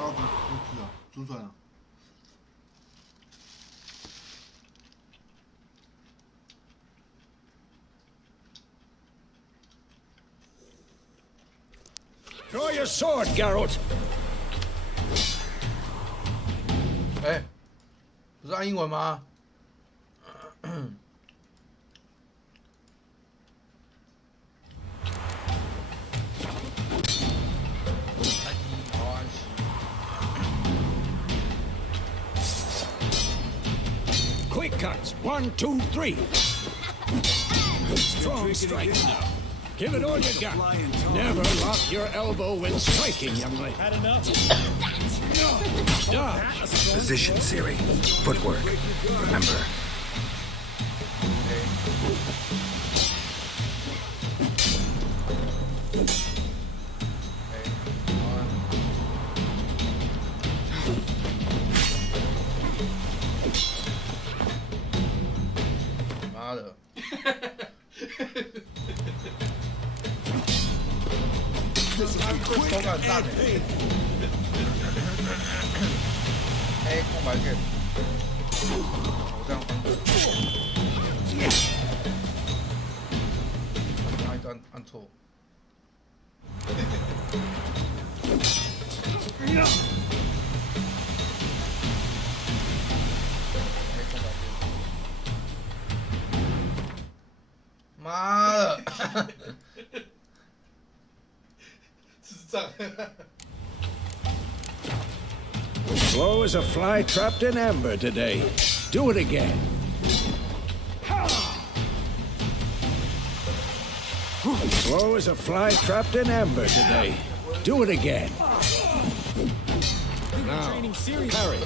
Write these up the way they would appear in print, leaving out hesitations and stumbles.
杀到猪转了。 Draw your sword, Geralt. 哎，不是按英文吗？Quick cuts. 1, 2, 3. Strong strike now. Give it all you got. Never lock your elbow when striking, young lady. Had enough? Dodge. Position, Siri. Footwork. Remember. Okay. 妈的！这手感很赞诶。A 空白键，我这样方式。哪一段按错？妈的！智障！ Slow as a fly trapped in amber today. Do it again. Slow as a fly trapped in amber today. Do it again. Now, parry.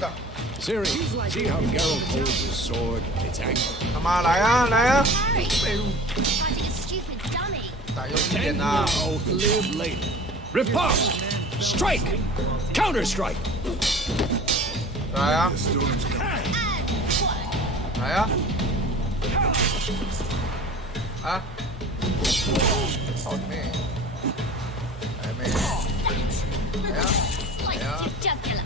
Siri, see how Geralt holds his sword? It's angled. 他妈来啊来啊！ Harry, fighting a stupid dummy. 打游戏 And 点呐！ now, live later. Riposte! Strike! Counter-strike! 来啊！来啊！啊！操你妹！来妹！来啊！ Slice your jugular.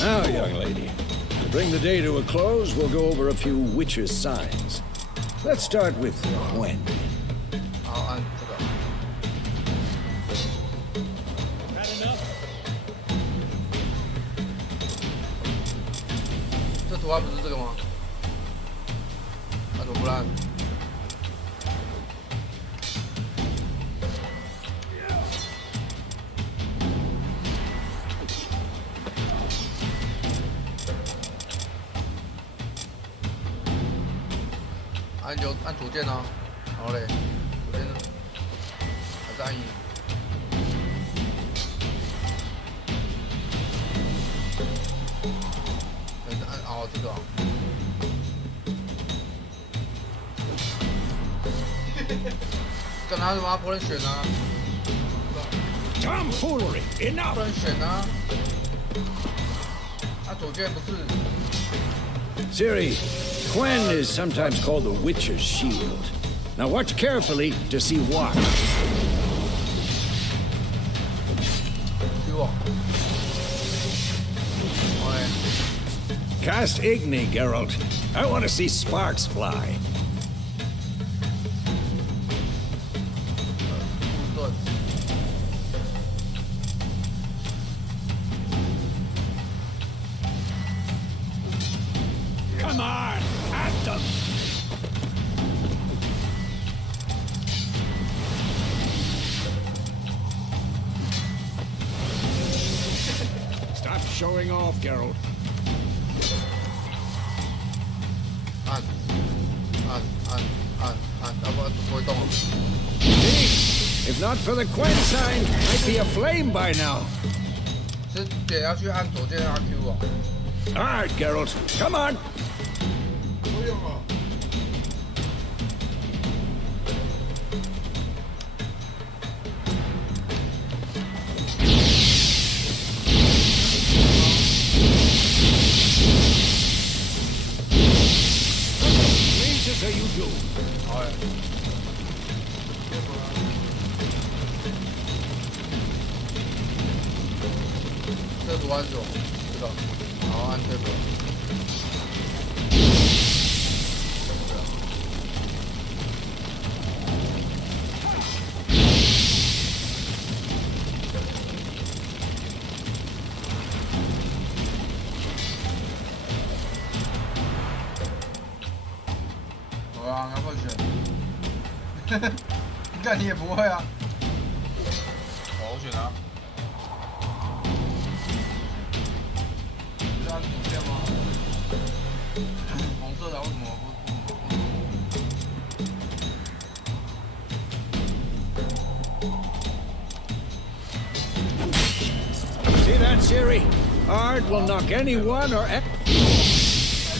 Now, young lady, to bring the day to a close, we'll go over a few witches' signs. Let's start with Gwen. 好，按这个。 Had enough? 这图案不是这个吗？那怎么不按？按左键啊，然后嘞，左键还是按一。还是按哦这个哦。干他什么？不能选啊！ Tomfoolery! 不 Enough! 能选啊！按左键不是。 Siri, Gwen is sometimes called the Witcher's Shield. Now watch carefully to see why. 虚我。好嘞。 Cast Igni, Geralt. I want to see sparks fly. 盾。 Come on, at them! Stop showing off, Geralt. 按，要不然不会动了。 See? If not for the Gwen sign, I'd be aflame by now. 是点下去按左键按 Q 哦。 All right, Geralt, come on. 不用了。 Please say you do. 好嘞。这图案是什么？这个，然后按这个。好啊，要快选。你看你也不会啊。我选啊。是按主线吗？红色的为什么See that, Siri? Art will knock anyone or... 按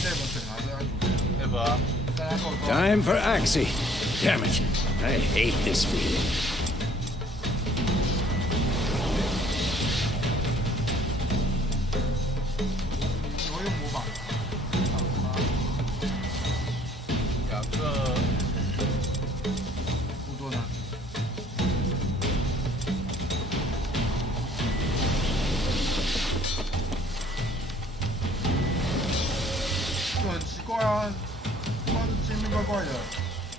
这本选还是按主线？那个，大家够多。 Time for Axie. Damn it. I hate this feeling. 你会用魔法？两个不多呢。就很奇怪啊，他妈的界面怪怪的，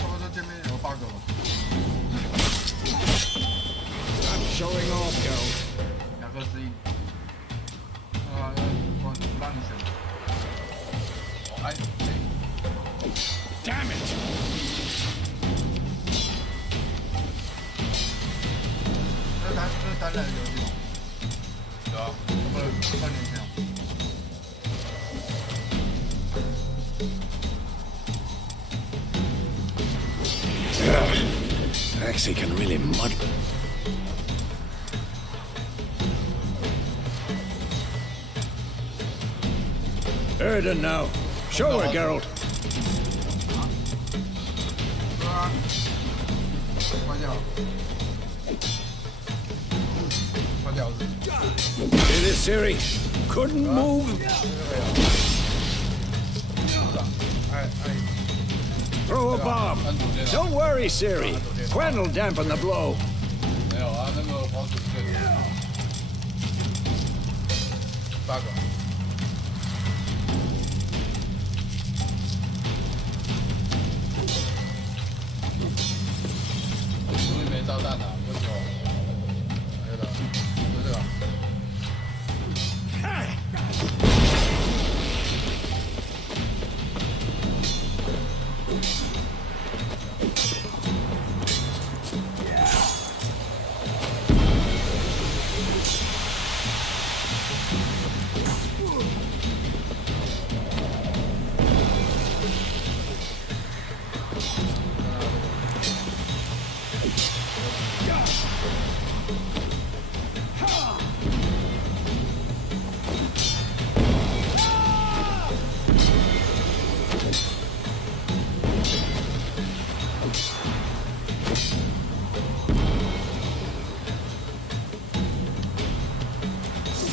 要不这界面有 bug 吧？ Stop showing off, girl. 两个之一。啊，我让你选。我按 Damn it. 这是单人游戏吗？对啊，不是3年前啊。 Axie can really mud. Erden now. Show her, Geralt. 对啊，关掉，关掉是。 See this, Siri? Couldn't move. 哎。 Throw a bomb. Don't worry, Siri. Quen will dampen the blow. 没有啊，那个黄鼠这里。 bug。终于没炸弹了，为什么？没有的，就这个。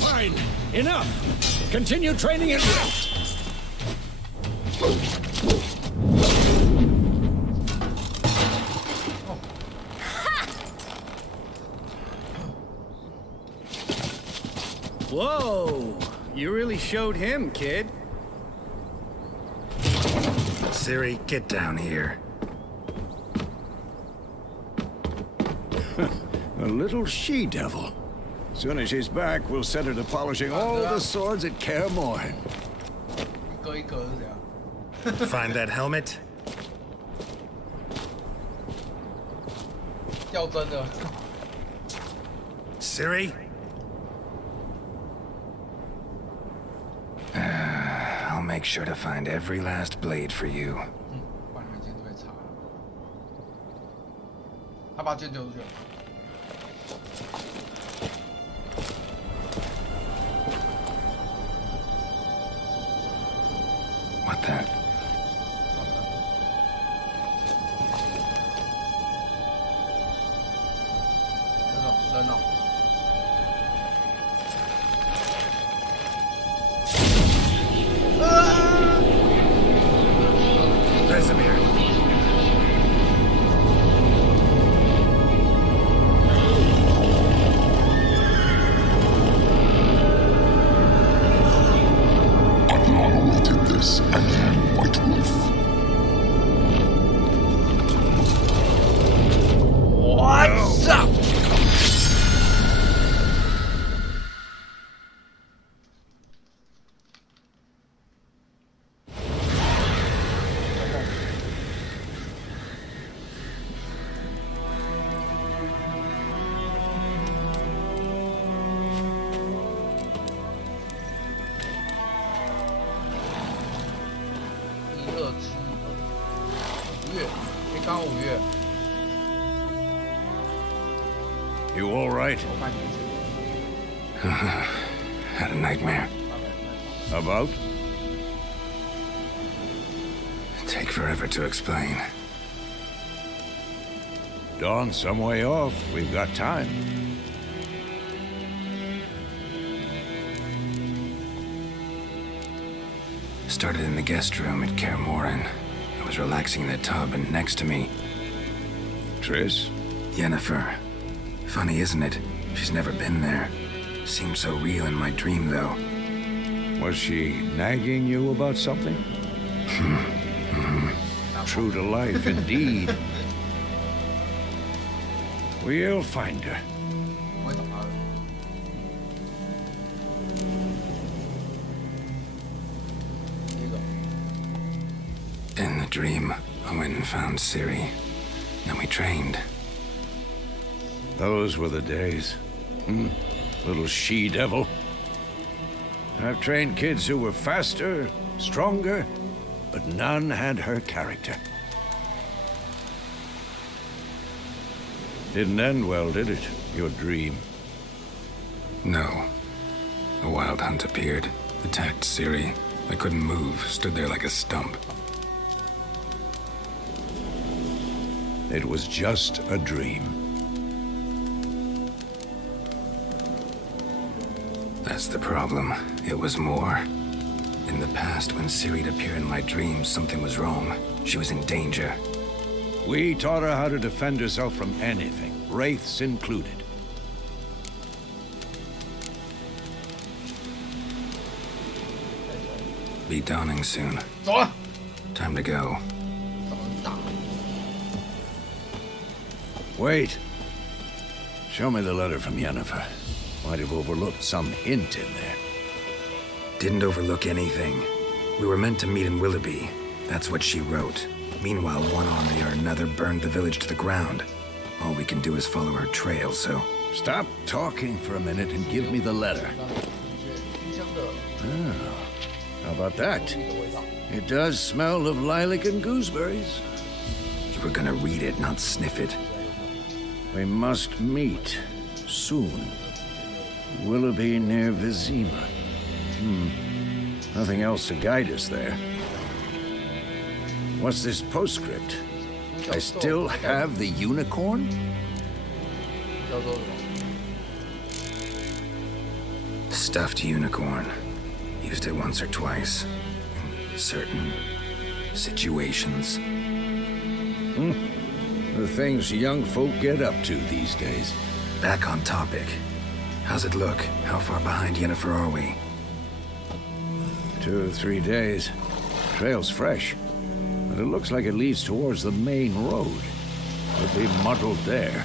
Fine. Enough. Continue training it. Whoa! You really showed him, kid. Siri, get down here. A little she-devil. Soon as she's back, we'll set her to polishing all the swords at Kaer Morhen. 一个一个是怎样？ Find that helmet? 掉帧的。 Siri? I'll make sure to find every last blade for you. 把你们剑都给查了。他把剑丢出去了。 What the? 这种人哦。 Vesemir. 刚5月， You all right? 我半年前。 Had a nightmare. About? Take forever to explain. Dawn's some way off. We've got time. Started in the guest room at Kaer Morhen. I was relaxing in the tub, and next to me, Triss? Yennefer. Funny, isn't it? She's never been there. Seemed so real in my dream, though. Was she nagging you about something? True to life, indeed. We'll find her. 我会找他的。第一个， In the dream, I went and found Ciri. Then we trained. Those were the days. Little she-devil. I've trained kids who were faster, stronger, but none had her character. Didn't end well, did it? Your dream. No. A wild hunt appeared, attacked Ciri. I couldn't move, stood there like a stump. It was just a dream. That's the problem. It was more. In the past, when Ciri'd appear in my dreams, something was wrong. She was in danger. We taught her how to defend herself from anything, wraiths included. Be dawning soon. 走了。 Time to go. 找人打。 Wait. Show me the letter from Yennefer. Might have overlooked some hint in there. Didn't overlook anything. We were meant to meet in Willoughby. That's what she wrote. Meanwhile, one army or another burned the village to the ground. All we can do is follow her trail, so... Stop talking for a minute and give me the letter. 冰箱的 How about that? 的味道。 It does smell of lilac and gooseberries. You were gonna read it, not sniff it. We must meet soon. Willoughby near Vizima. Nothing else to guide us there. What's this postscript? I still have the unicorn? 叫做什么？ Stuffed unicorn. Used it once or twice. In certain situations. The things young folk get up to these days. Back on topic. How's it look? How far behind Yennefer are we? 2 or 3 days. Trail's fresh, but it looks like it leads towards the main road. Could be muddled there.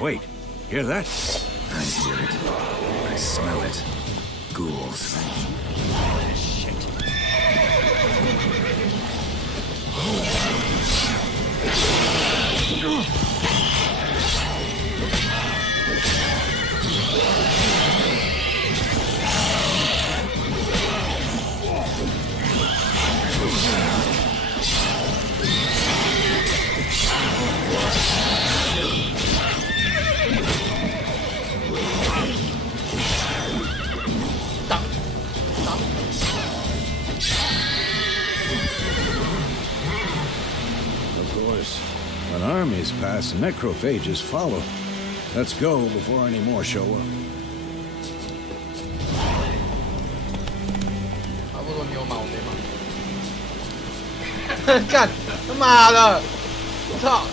Wait, hear that? I hear it. I smell it. Ghouls. Of course, when armies pass, necrophages follow. Let's go before any more show up. 他不说你有马，我没马。干他妈的！我操！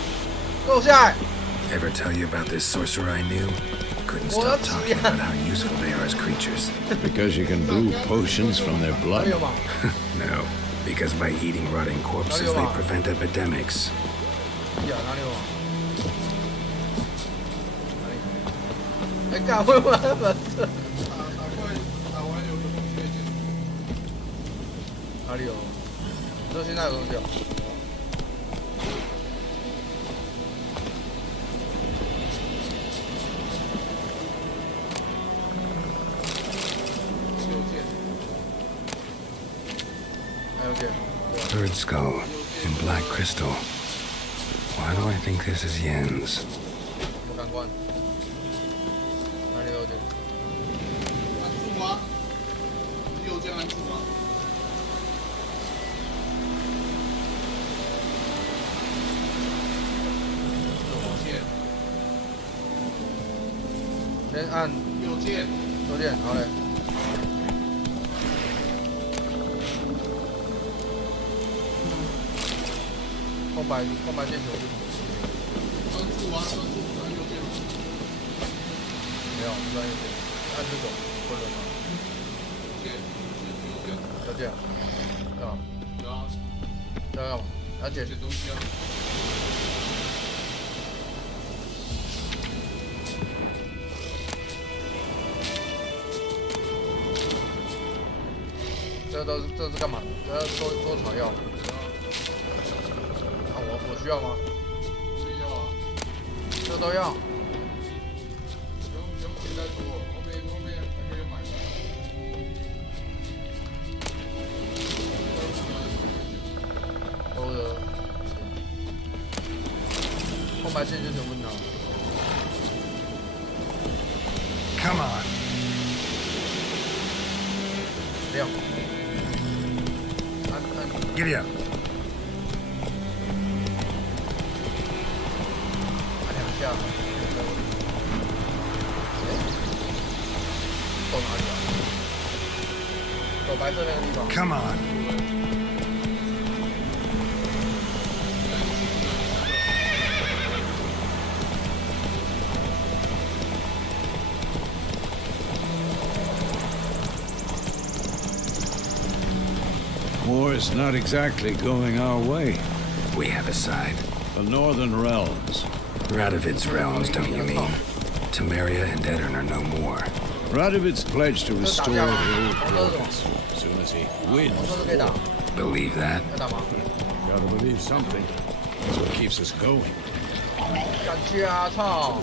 给我下来！ Ever tell you about this sorcerer I knew? Couldn't stop What? talking about how useful they are as creatures. Because you can brew potions from their 哪 blood. 里有马？ No, because by eating rotting corpses, they prevent epidemics. 呀，哪里有马？哪里？哎，干会玩本事？打完有个东西可以进。哪里有？这现在有东西啊？邮件。还有点， Bird skull in black crystal. Why do I think this is Yen's? 什么感官？哪里有点？按住吗？右键按住吗？左键，先按右键，右键，好嘞。空白键球是专注啊，专注，按右键。没有，不按右键，按这种或者吗？键，右键，右键，对吧？对啊，这要干嘛？要解捡东西啊。这是干嘛？这要多草药。啊，我需要吗？不需要啊，这都要。不用钱太多，后面还可以买的。都的。空白键就全部拿。 Come on. 亮。按。Giddy up. 按两下。走哪里啊？走白色那个地方。 Come on. War's not exactly going our way. We have a side. The Northern Realms. Radovid's realms, don't you mean? Temeria and Edirn are no more. Radovid's pledged to restore the old borders as soon as he wins. 红色是可以打， Believe that? 要打吗？ Gotta believe something. That's what keeps us going. 敢去啊！操！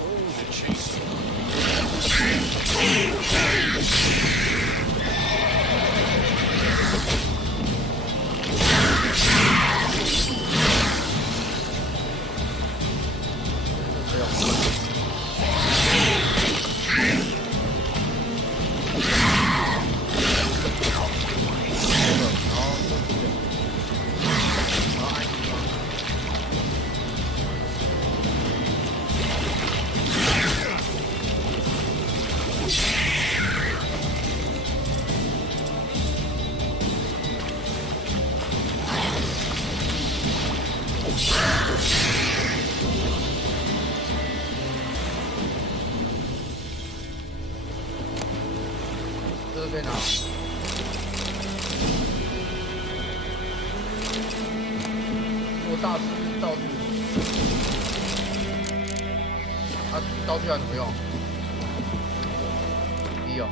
这是可以拿。我大师道具，啊，道具要怎么用？一哦。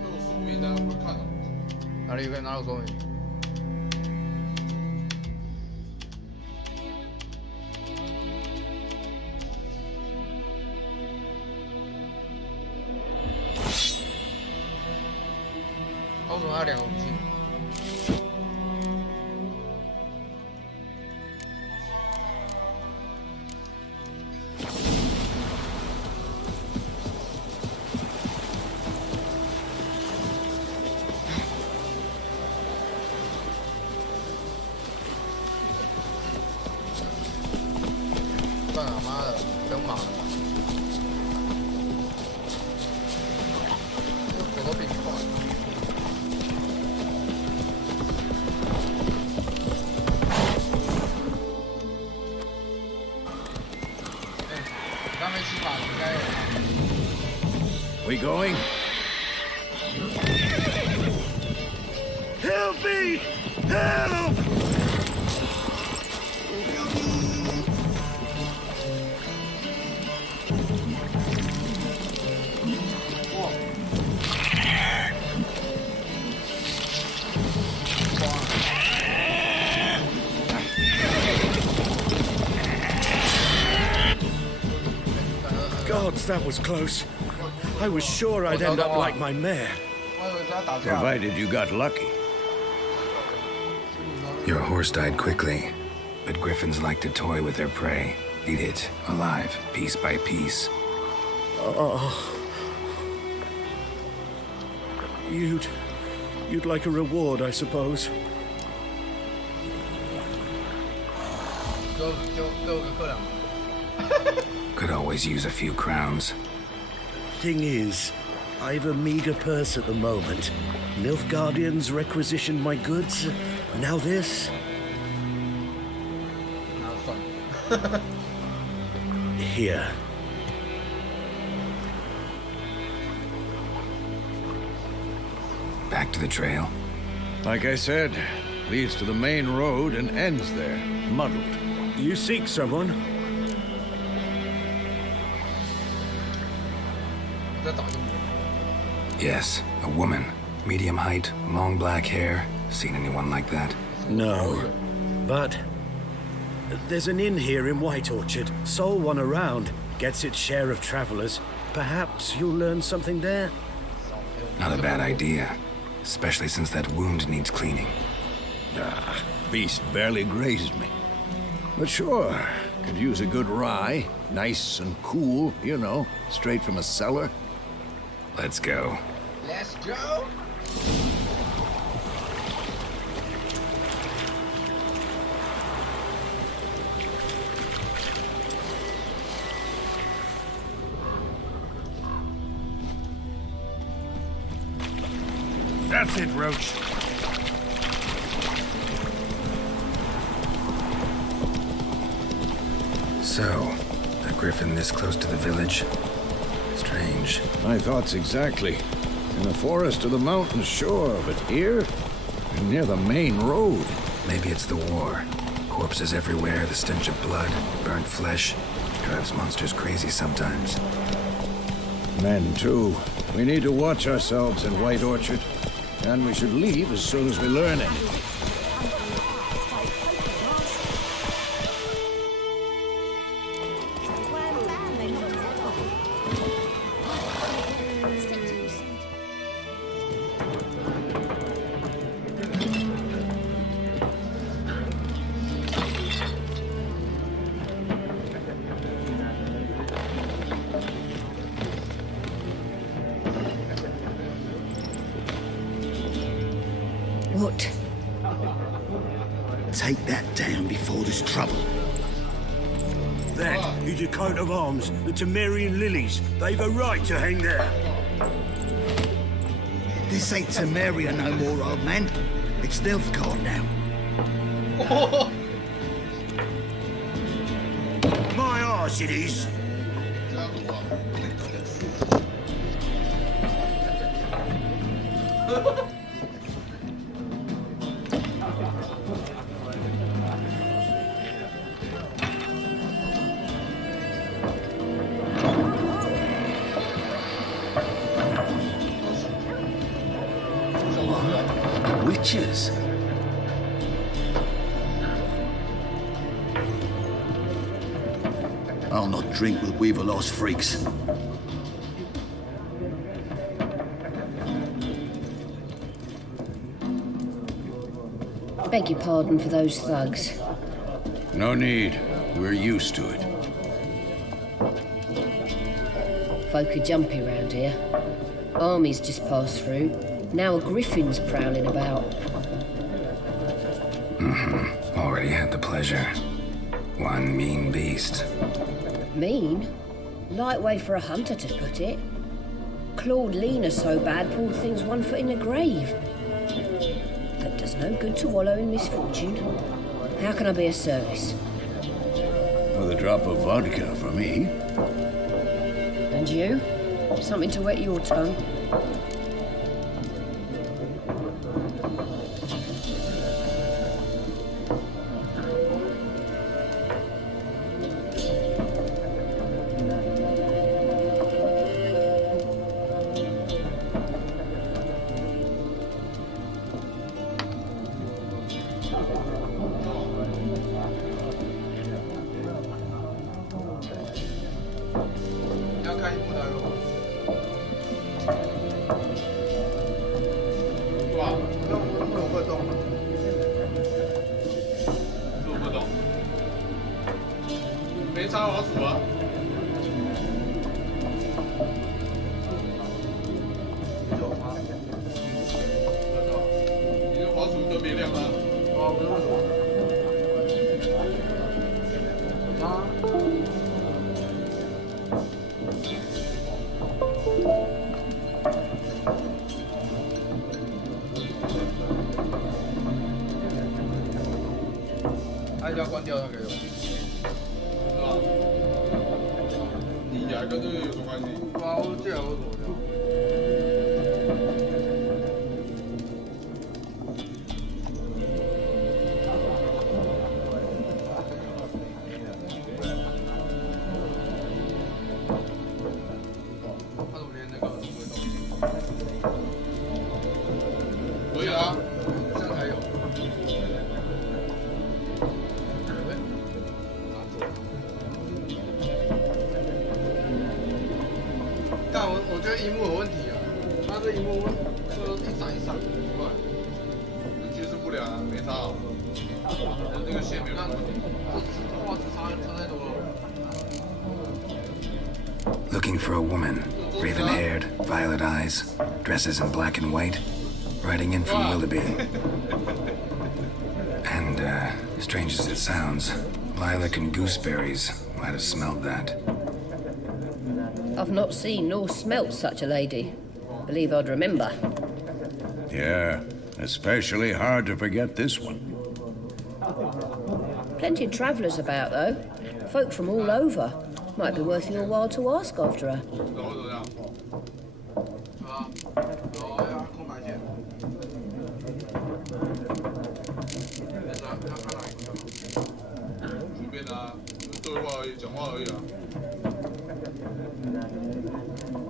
那有说明大家会看到。哪里可以拿到说明？为什么要两个武器？算了，妈的，不用马了。这个手都比你快。 We going? Help me! Help! Gods, that was close. I was sure I'd end up like my mare. 是要打架。 Provided you got lucky. Your horse died quickly, but griffins like to toy with their prey. Eat it, alive, piece by piece. You'd like a reward, I suppose. 给我个克两。 Could always use a few crowns. Thing is, I've a meager purse at the moment. Nilfgaardians requisitioned my goods. Now this. 那算了。 Here. Back to the trail. Like I said, leads to the main road and ends there, muddled. You seek someone? 在打中。 Yes, a woman. Medium height, long black hair. Seen anyone like that? No. But there's an inn here in White Orchard. Sole one around. Gets its share of travelers. Perhaps you'll learn something there? Not a bad idea. Especially since that wound needs cleaning. Ah, beast barely grazed me. But sure, could use a good rye. Nice and cool, you know, straight from a cellar. Let's go. Let's go. That's it, Roach. So, a griffin this close to the village? Strange. My thoughts exactly. In the forest or the mountains, sure, but here? Near the main road. Maybe it's the war. Corpses everywhere, the stench of blood, burnt flesh. Drives monsters crazy sometimes. Men, too. We need to watch ourselves in White Orchard. And we should leave as soon as we learn anything. What? Take that down before there's trouble. That is a coat of arms, the Temerian lilies. They've a right to hang there. This ain't Temeria no more, old man. It's Nilfgaard now. My arse it is. 这样录啊。 Witches. I'll not drink with Weaver-lost freaks. Beg your pardon for those thugs. No need. We're used to it. Folk are jumpy round here. Armies just passed through. Now a griffin's prowling about. Already had the pleasure. One mean beast. Mean? Light way for a hunter to put it. Clawed Lena so bad, poor thing's 1 foot in the grave. But does no good to wallow in misfortune. How can I be of service? With a drop of vodka for me. And you? Something to wet your tongue? 关掉才可以用。是吧？你牙跟这个有什么关系？对啊，我记得我怎么掉。他怎么连那个都不会动？可以啊。现在才有。但我觉得荧幕有问题啊，它这荧幕就一闪一闪，奇怪。解释不了啊，没差好。那个线没有问题。这画质差太多了。 Looking for a woman, raven-haired, violet eyes, dresses in black and white, riding in from Willoughby. And, strange as it sounds, lilac and gooseberries might have smelled that. I've not seen nor smelt such a lady. Believe I'd remember. Yeah, especially hard to forget this one. Plenty of travellers about, though. Folk from all over. Might be worth your while to ask after her. 怎么样？啊，有要空白键。要看哪一个？随便啊，对话而已，讲话而已啊。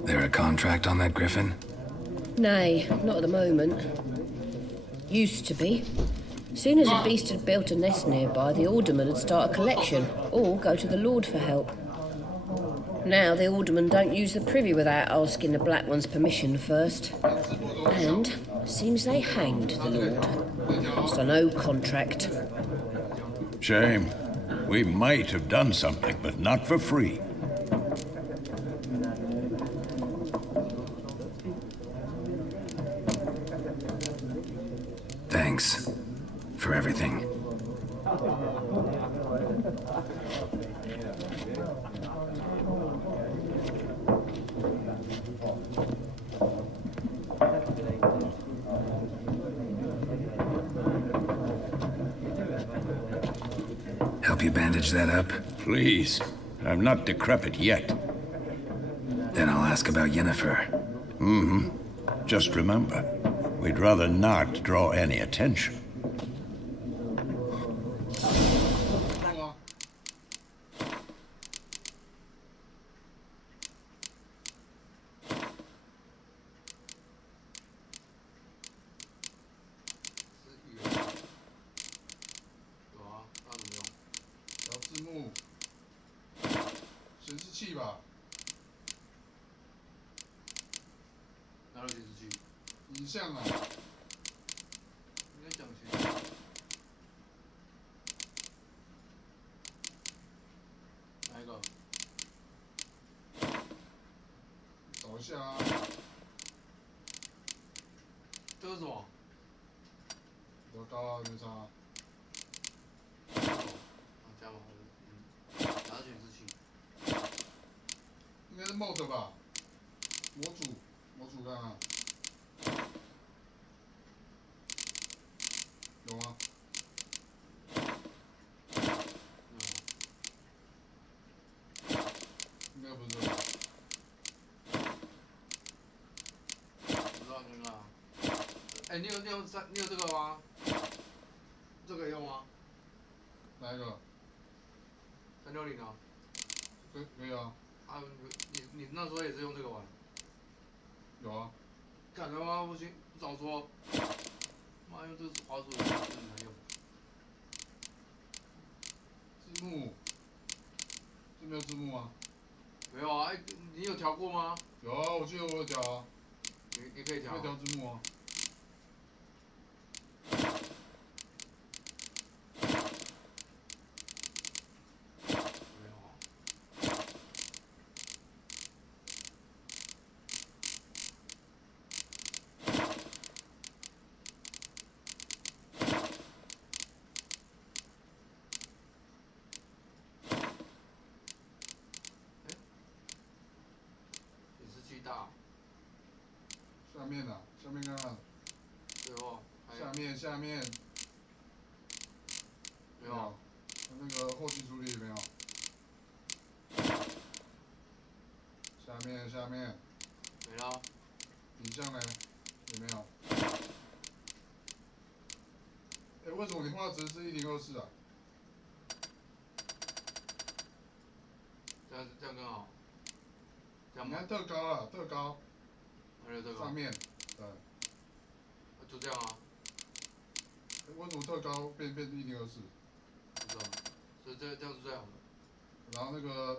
There a contract on that griffin? Nay, not at the moment. Used to be. Soon as a beast had built a nest nearby, the alderman would start a collection, or go to the Lord for help. Now the aldermen don't use the privy without asking the Black One's permission first. And seems they hanged the Lord. So no contract. Shame. We might have done something, but not for free. Thanks for everything. Help you bandage that up? Please. I'm not decrepit yet. Then I'll ask about Yennefer. Mm-hmm. Just remember, we'd rather not draw any attention. 字幕，显示器吧？哪有显示器？影像啊？应该讲显示器。哪一个？找一下啊。这是什么？多高啊？没差。 加吗？哪是显示器？应该是 mod 吧？模组看啊。有吗？应该不是吧？不知道看看啊。哎，你有这个吗？这个用吗？哪一个360啊？可以啊。啊，你那时候也是用这个玩？有啊。干他妈不行，不早说！妈用这个滑鼠真的难用。字幕，这没有字幕吗？没有啊，哎，你有调过吗？有啊，我记得我有调啊。你可以调。可以调字幕啊。 大。下面啊，下面看看。最后。下面。没有。那个后期处理有没有？下面没了。影像呢？有没有？哎，为什么你画质是1024啊？这样更好。这样吗？你看特高啊，特高。还有这个。上面，对。就这样啊。为什么特高变1024？不知道。所以这样是最好的。然后那个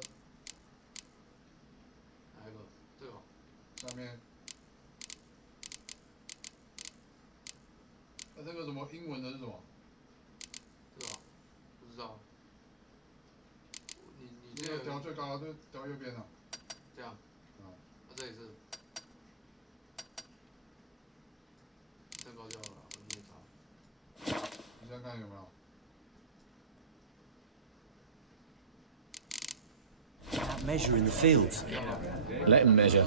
哪一个？这个。上面。那个什么英文的是什么？这个不知道。你这个调最高，就调右边了。这样。啊。这里是。增高就好了，我没查。你现在看有没有？ Measure in the fields. Let him measure.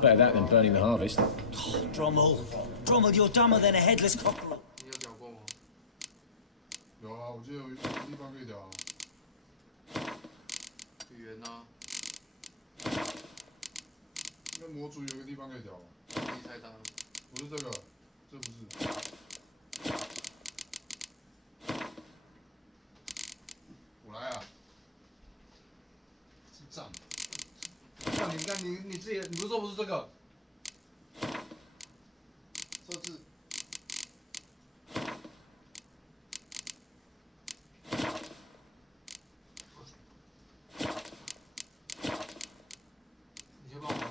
Better that than burning the harvest. Oh, Drommel, you're dumber than a headless cockerel. 你有讲过吗？有啊，我记得有一个地方可以调啊。语言呢？那模组有一个地方可以调啊。你菜单。不是这个，这不是。我来啊。是这样。那你看你自己，你不是说不是这个？设置。你先帮我忙。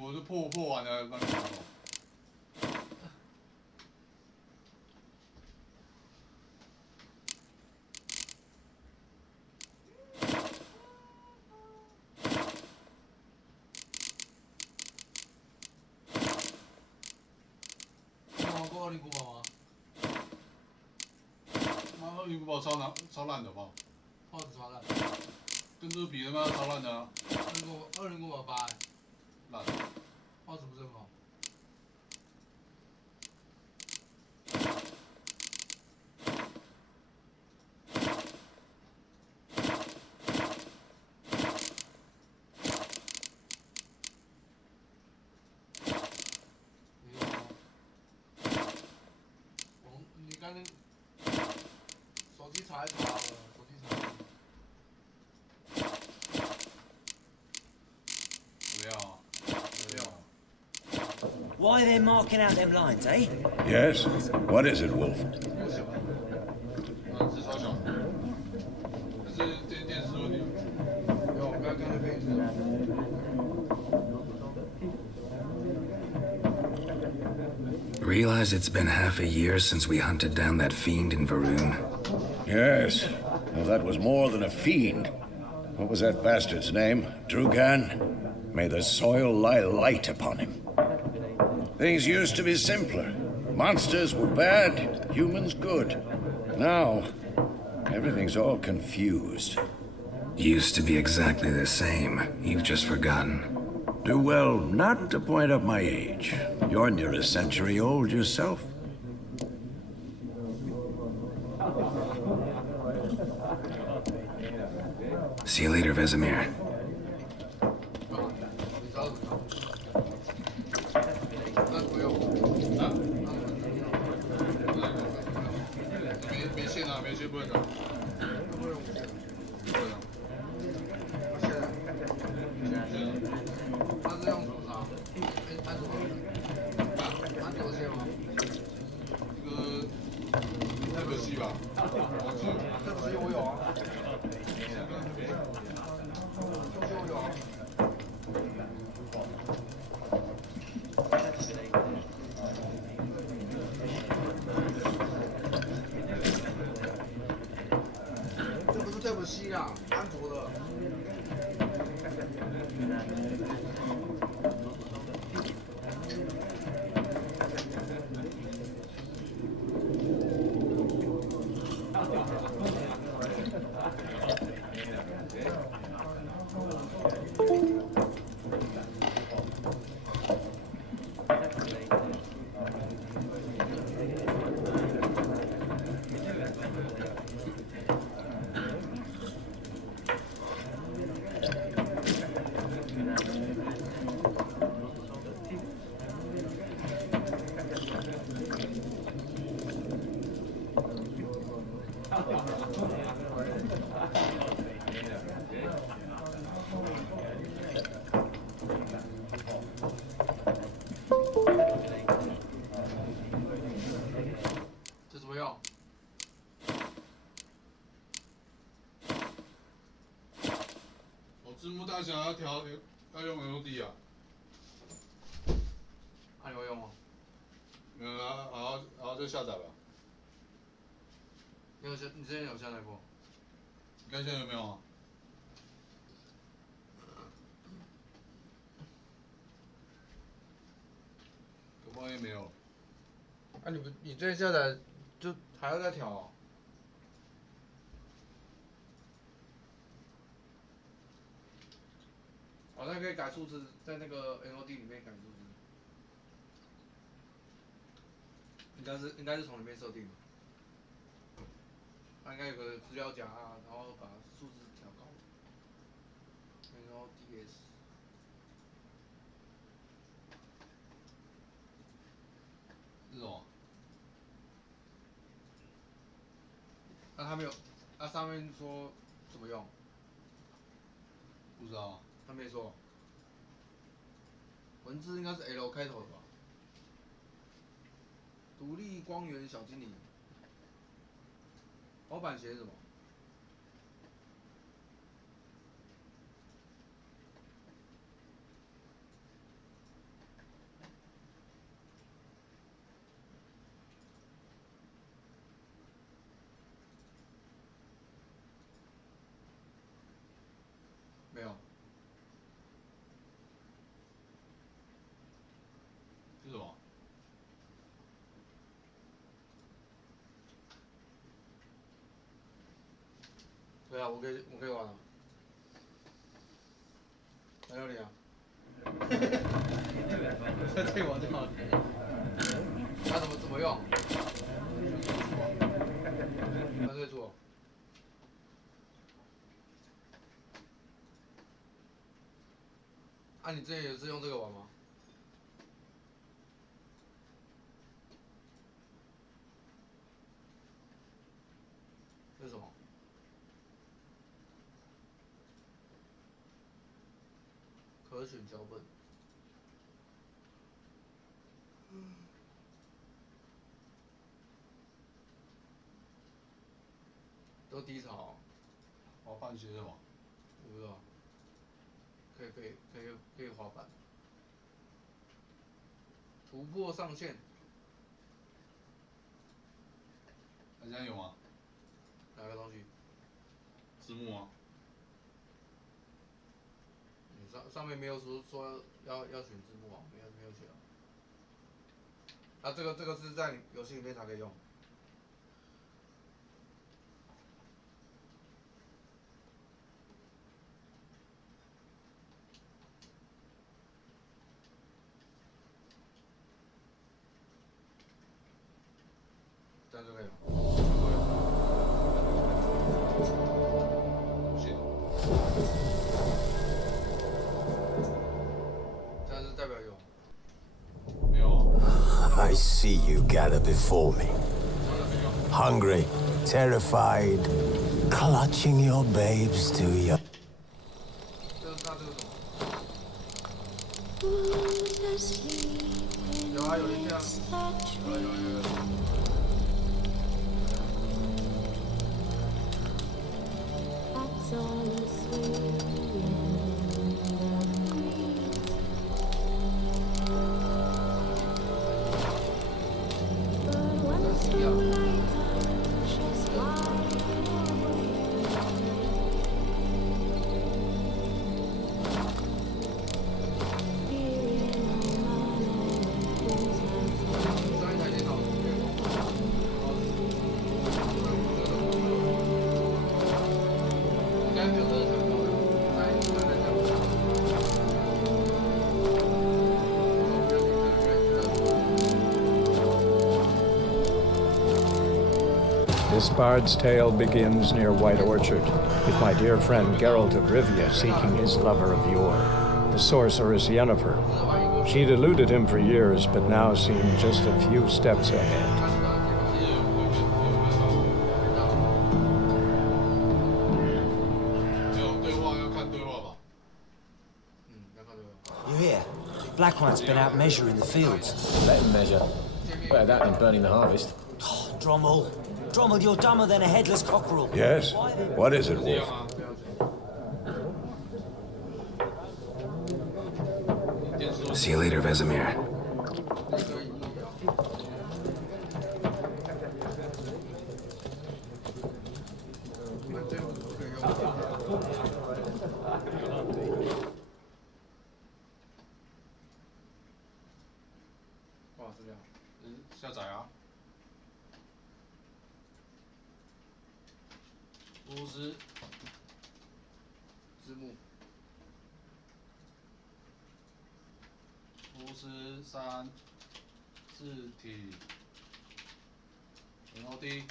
我是破完了，帮你弄。过20古堡吗？妈，20古堡超烂的，好不好？画质超烂。跟这个比他妈超烂的啊20古堡8。烂。画质不是很好。你刚才手机查一查好了，手机查。怎么样啊？怎么样？ Why they're marking out them lines, eh? Yes? What is it, Wolf? 字超小，这是电视问题。有，我刚刚那边也是。 Realize it's been half a year since we hunted down that fiend in Varun. Yes. Well, that was more than a fiend. What was that bastard's name? Drugan? May the soil lie light upon him. Things used to be simpler. Monsters were bad, humans good. Now, everything's all confused. Used to be exactly the same. You've just forgotten. Do well not to point up my age. You're near a century old yourself. See you later, Vesemir. 没线啊，没线不会搞。他是用什么查？按什么？按左线吗？这个系吧，忘记了。这不是我有啊。这不是我有啊。想要调要用 LD 啊？那你会用吗？没有啊，然后就下载吧。你之前有下载过？你看现在有没有啊？我发现没有。啊，你之前下载就还要再调、哦？好像可以改数字，在那个 LD 里面改数字。应该是从里面设定的。它应该有个资料夹啊，然后把数字调高。LDS。是什么？那他没有，那上面说怎么用？不知道。他没说。文字应该是 L 开头的吧？独立光源小精灵。滑板鞋是什么？没有。是什么？对啊，我可以玩了。来这里啊。在这里玩就好了。它怎么用？干脆做。啊，你之前也是用这个玩吗？这是什么？可选脚本。都低潮。滑板鞋是什么？我不知道。可以滑板。突破上限。那现在有吗？哪个东西？字幕吗？上面没有说要选字幕啊，没有写啊。啊，这个是在游戏里面才可以用。这样就可以了。不行。这样是代表有。没有。I see you gather before me. Hungry, terrified, clutching your babes to your... 有啊，有一下。有。This bard's tale begins near White Orchard, with my dear friend Geralt of Rivia seeking his lover of yore, the sorceress Yennefer. She'd eluded him for years, but now seemed just a few steps ahead. You hear? Blackwine's been out measuring the fields. Let him measure. Better that than burning the harvest. Oh, Drommel, you're dumber than a headless cockerel. Yes? What is it, Wolf? See you later, Vesemir. 下载啊。巫师字幕，巫师3字体 NOD。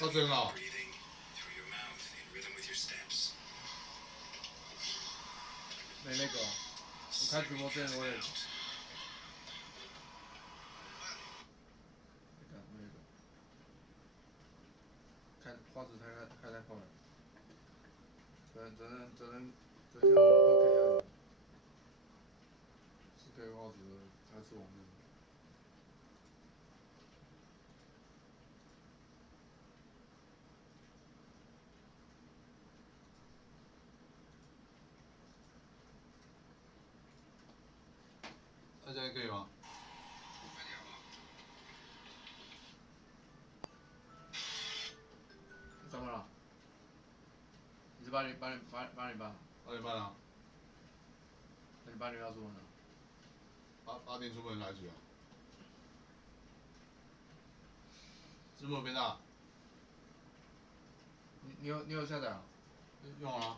到这了。没那个，我开直播之前我也。看画质开太快了，只能像 2K 而已，4K 画质还是网络。大家可以吗？怎么了？你是8点半啊？那你8点要出门了？8点出门来几啊？字幕变大。你有下载啊？用啊。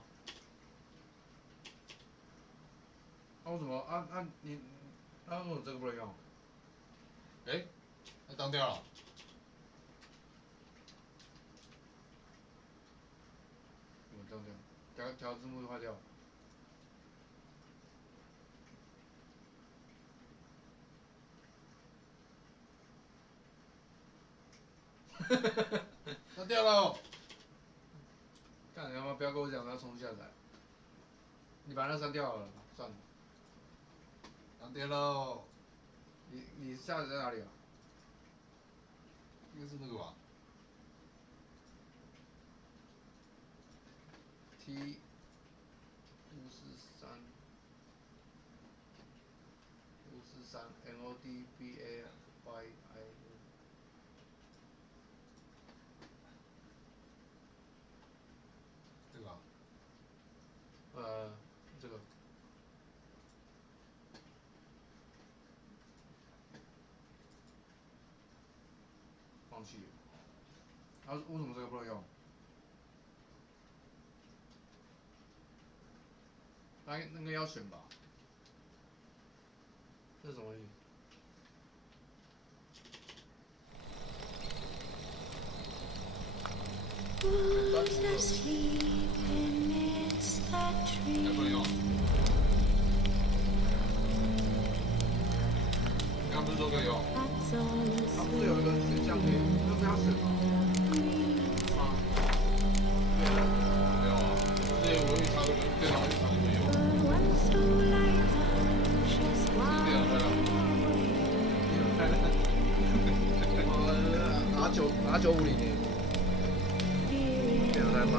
那为什么你为什么这个不能用？哎，那当掉了。怎么当掉？调字幕就坏掉。当掉了。干，你他妈不要跟我讲要重新下载。你把那删掉了，算了。当掉喽。你下载在哪里啊？应该是那个吧。T 543 NODBAYI。这个啊？这个。放弃了。为什么这个不能用？那个要选吧？这是什么东西？还不能用。你刚不是说可以用？它不是有一个选项可以，就是要选吗？是吗？没有啊，之前我预查这个电脑预查就没有。电脑开了。R950呢？电脑太慢。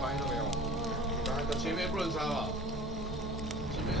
反应都没有。前面不能插吧？前面是。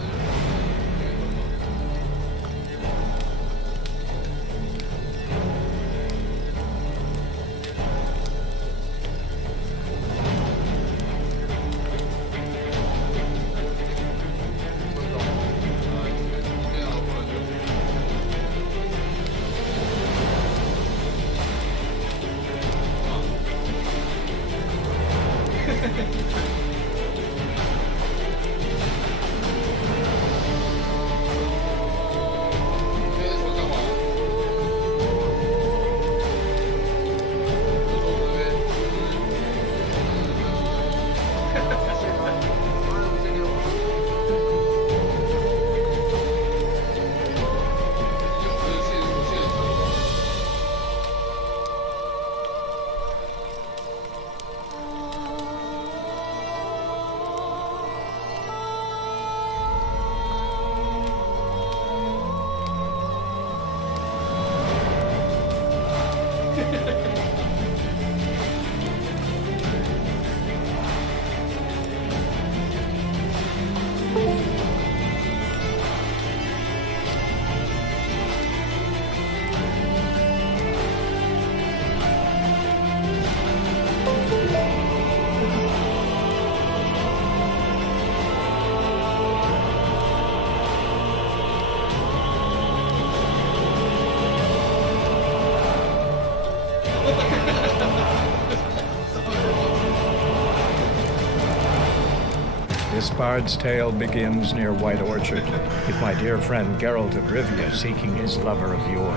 This bard's tale begins near White Orchard, with my dear friend Geralt of Rivia seeking his lover of yore,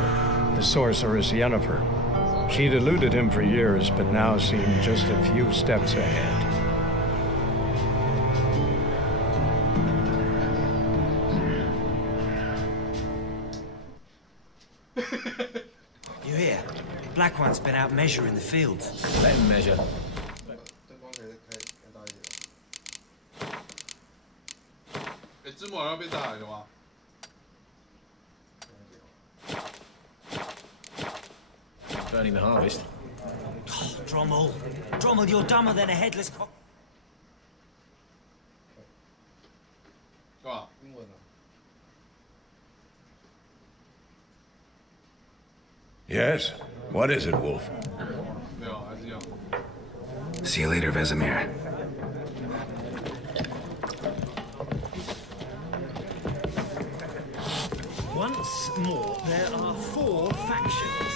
the sorceress Yennefer. She'd eluded him for years, but now seemed just a few steps ahead. You hear? Black One's been out measuring the fields. Let him measure. 字幕好像被打来了吗？ Burning the harvest. Oh, Drommel. Drommel, you're dumber than a headless cock. 干嘛？英文啊。 Yes? What is it, Wolf? 没有，还是有。 See you later, Vesemir. Once more, there are 4 factions.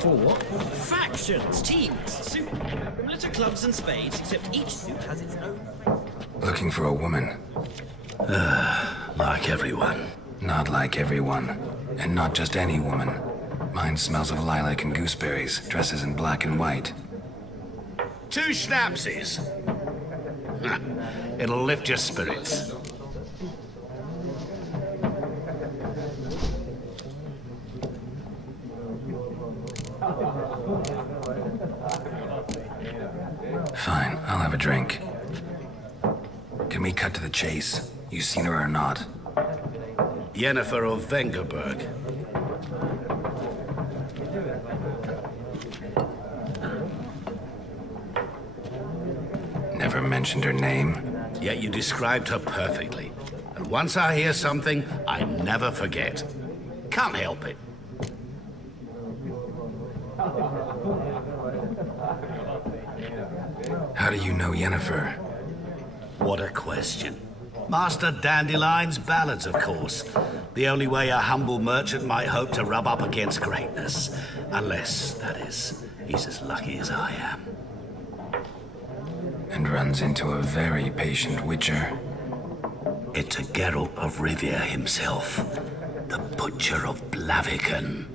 4? Factions, teams, suit, similar to clubs and spades, except each suit has its own. Looking for a woman. Like everyone. Not like everyone. And not just any woman. Mine smells of lilac and gooseberries, dresses in black and white. 2 schnapsies. It'll lift your spirits. Fine, I'll have a drink. Can we cut to the chase? You seen her or not? Yennefer of Vengerberg. Never mentioned her name. Yet you described her perfectly. And once I hear something, I never forget. Can't help it. How do you know Yennefer? What a question. Master Dandelion's ballads, of course. The only way a humble merchant might hope to rub up against greatness. Unless, that is, he's as lucky as I am. And runs into a very patient witcher. It's a Geralt of Rivia himself. The Butcher of Blaviken.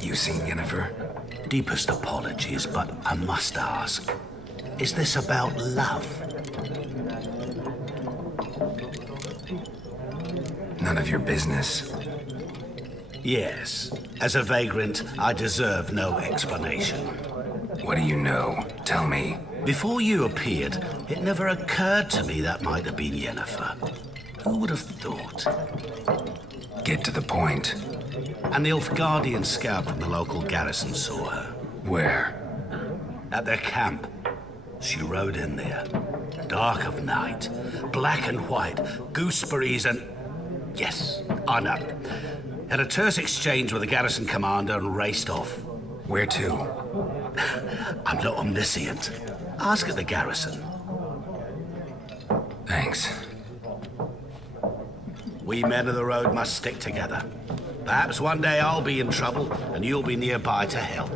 You seen Yennefer? Deepest apologies, but I must ask. Is this about love? None of your business. Yes. As a vagrant, I deserve no explanation. What do you know? Tell me. Before you appeared, it never occurred to me that might have been Yennefer. Who would have thought? Get to the point. An Nilfgaardian scout from the local garrison saw her. Where? At their camp. She rode in there. Dark of night. Black and white. Gooseberries and... Yes, I know. Had a terse exchange with the garrison commander and raced off. Where to? I'm not omniscient. Ask at the garrison. Thanks. We men of the road must stick together. Perhaps one day I'll be in trouble and you'll be nearby to help.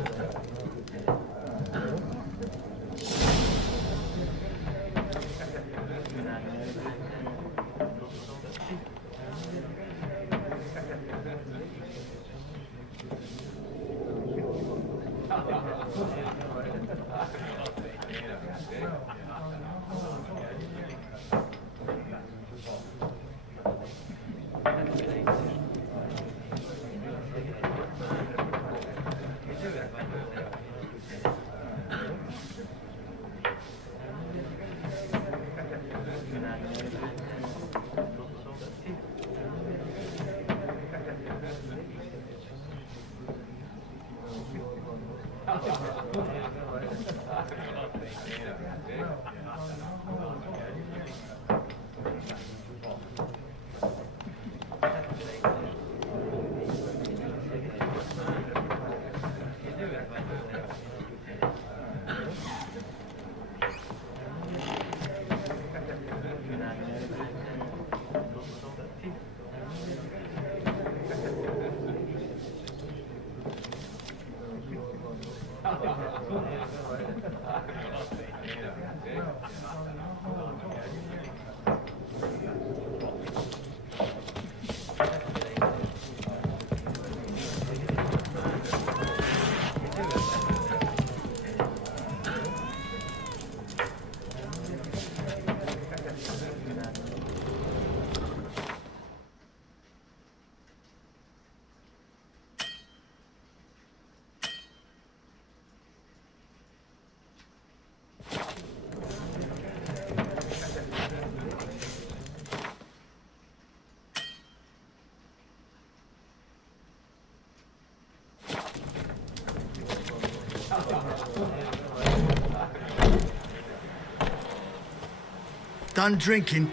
Done drinking?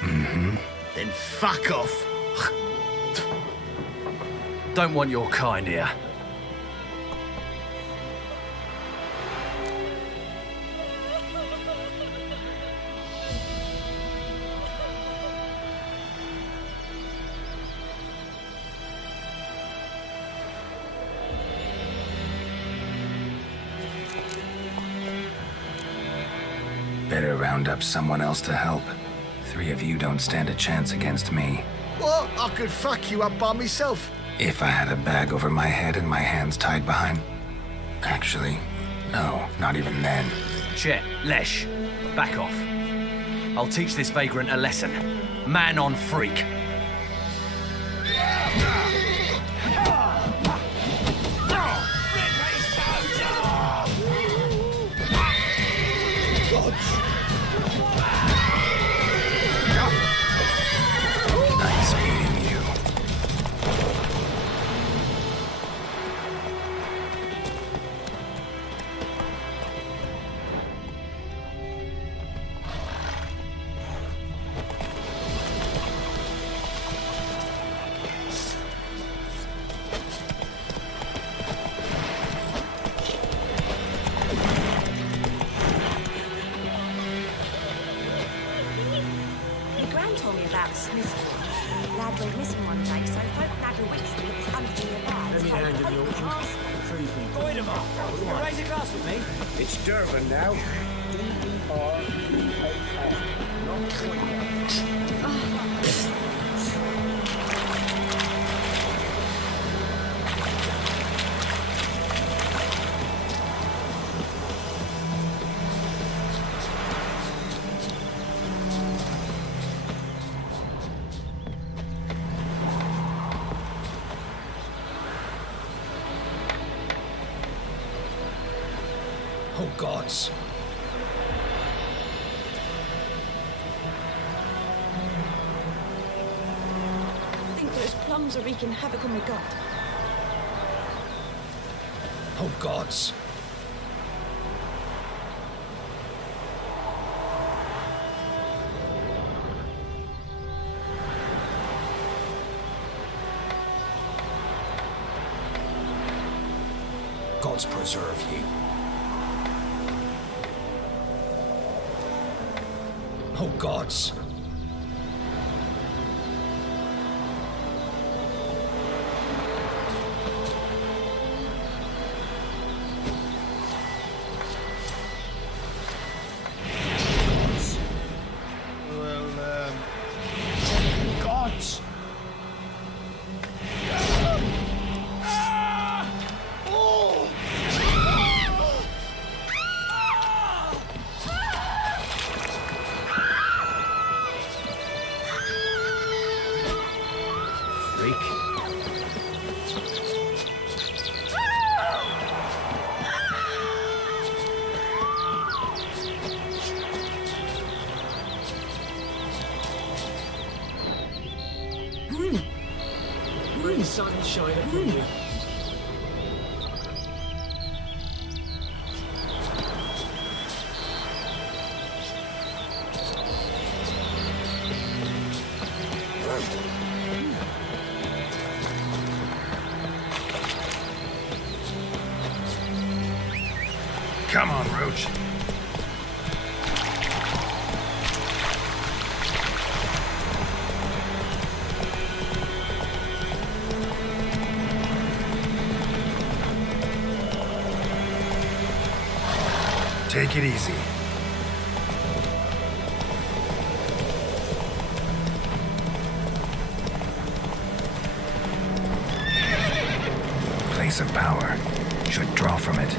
Mm-hmm. Then fuck off. Don't want your kind here. Better round up someone else to help. 3 of you don't stand a chance against me. What? I could fuck you up by myself. If I had a bag over my head and my hands tied behind... Actually, no, not even then. Chet, Lesh, back off. I'll teach this vagrant a lesson. Man on freak. Nice meeting you. My gran told me about Smith. Lad went missing one day, so folk nagged a witch for it under the bag. Let me hand you the orchard. creepy. Avoid them all. You can raise a glass with me. It's Durban now. D-E-R-B-A-N. Not Oh, gods. I think those plums are wreaking havoc on my gut. Oh, gods. Gods preserve you. Oh, gods. Gods. Sunshine upon you. Come on, Roach. Take it easy. Place of power. Should draw from it.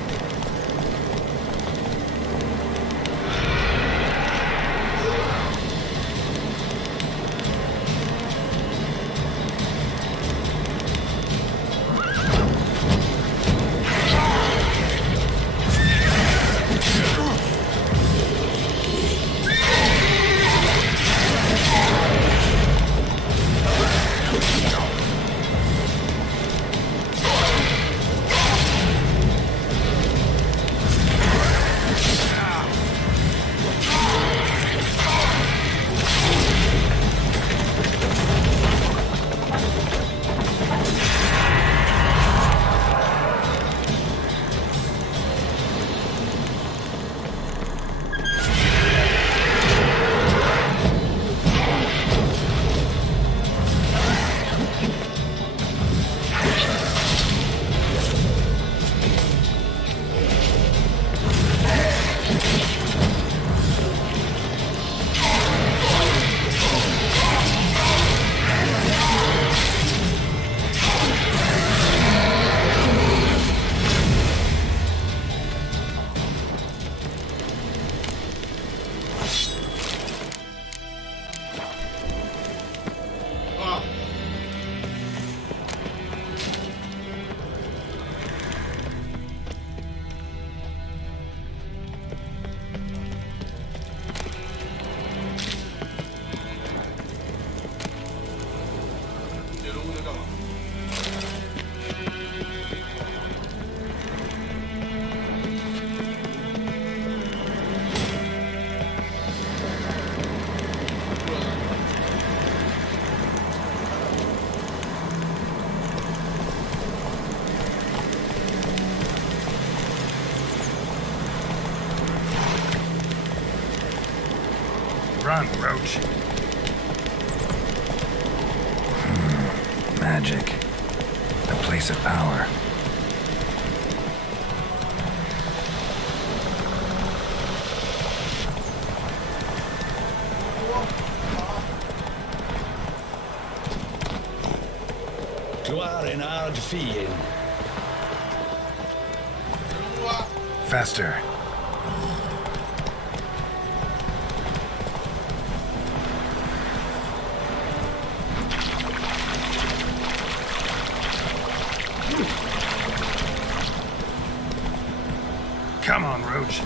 Run, Roach. Magic. A place of power. Du är en arg fiend. Faster. Come on, Roach.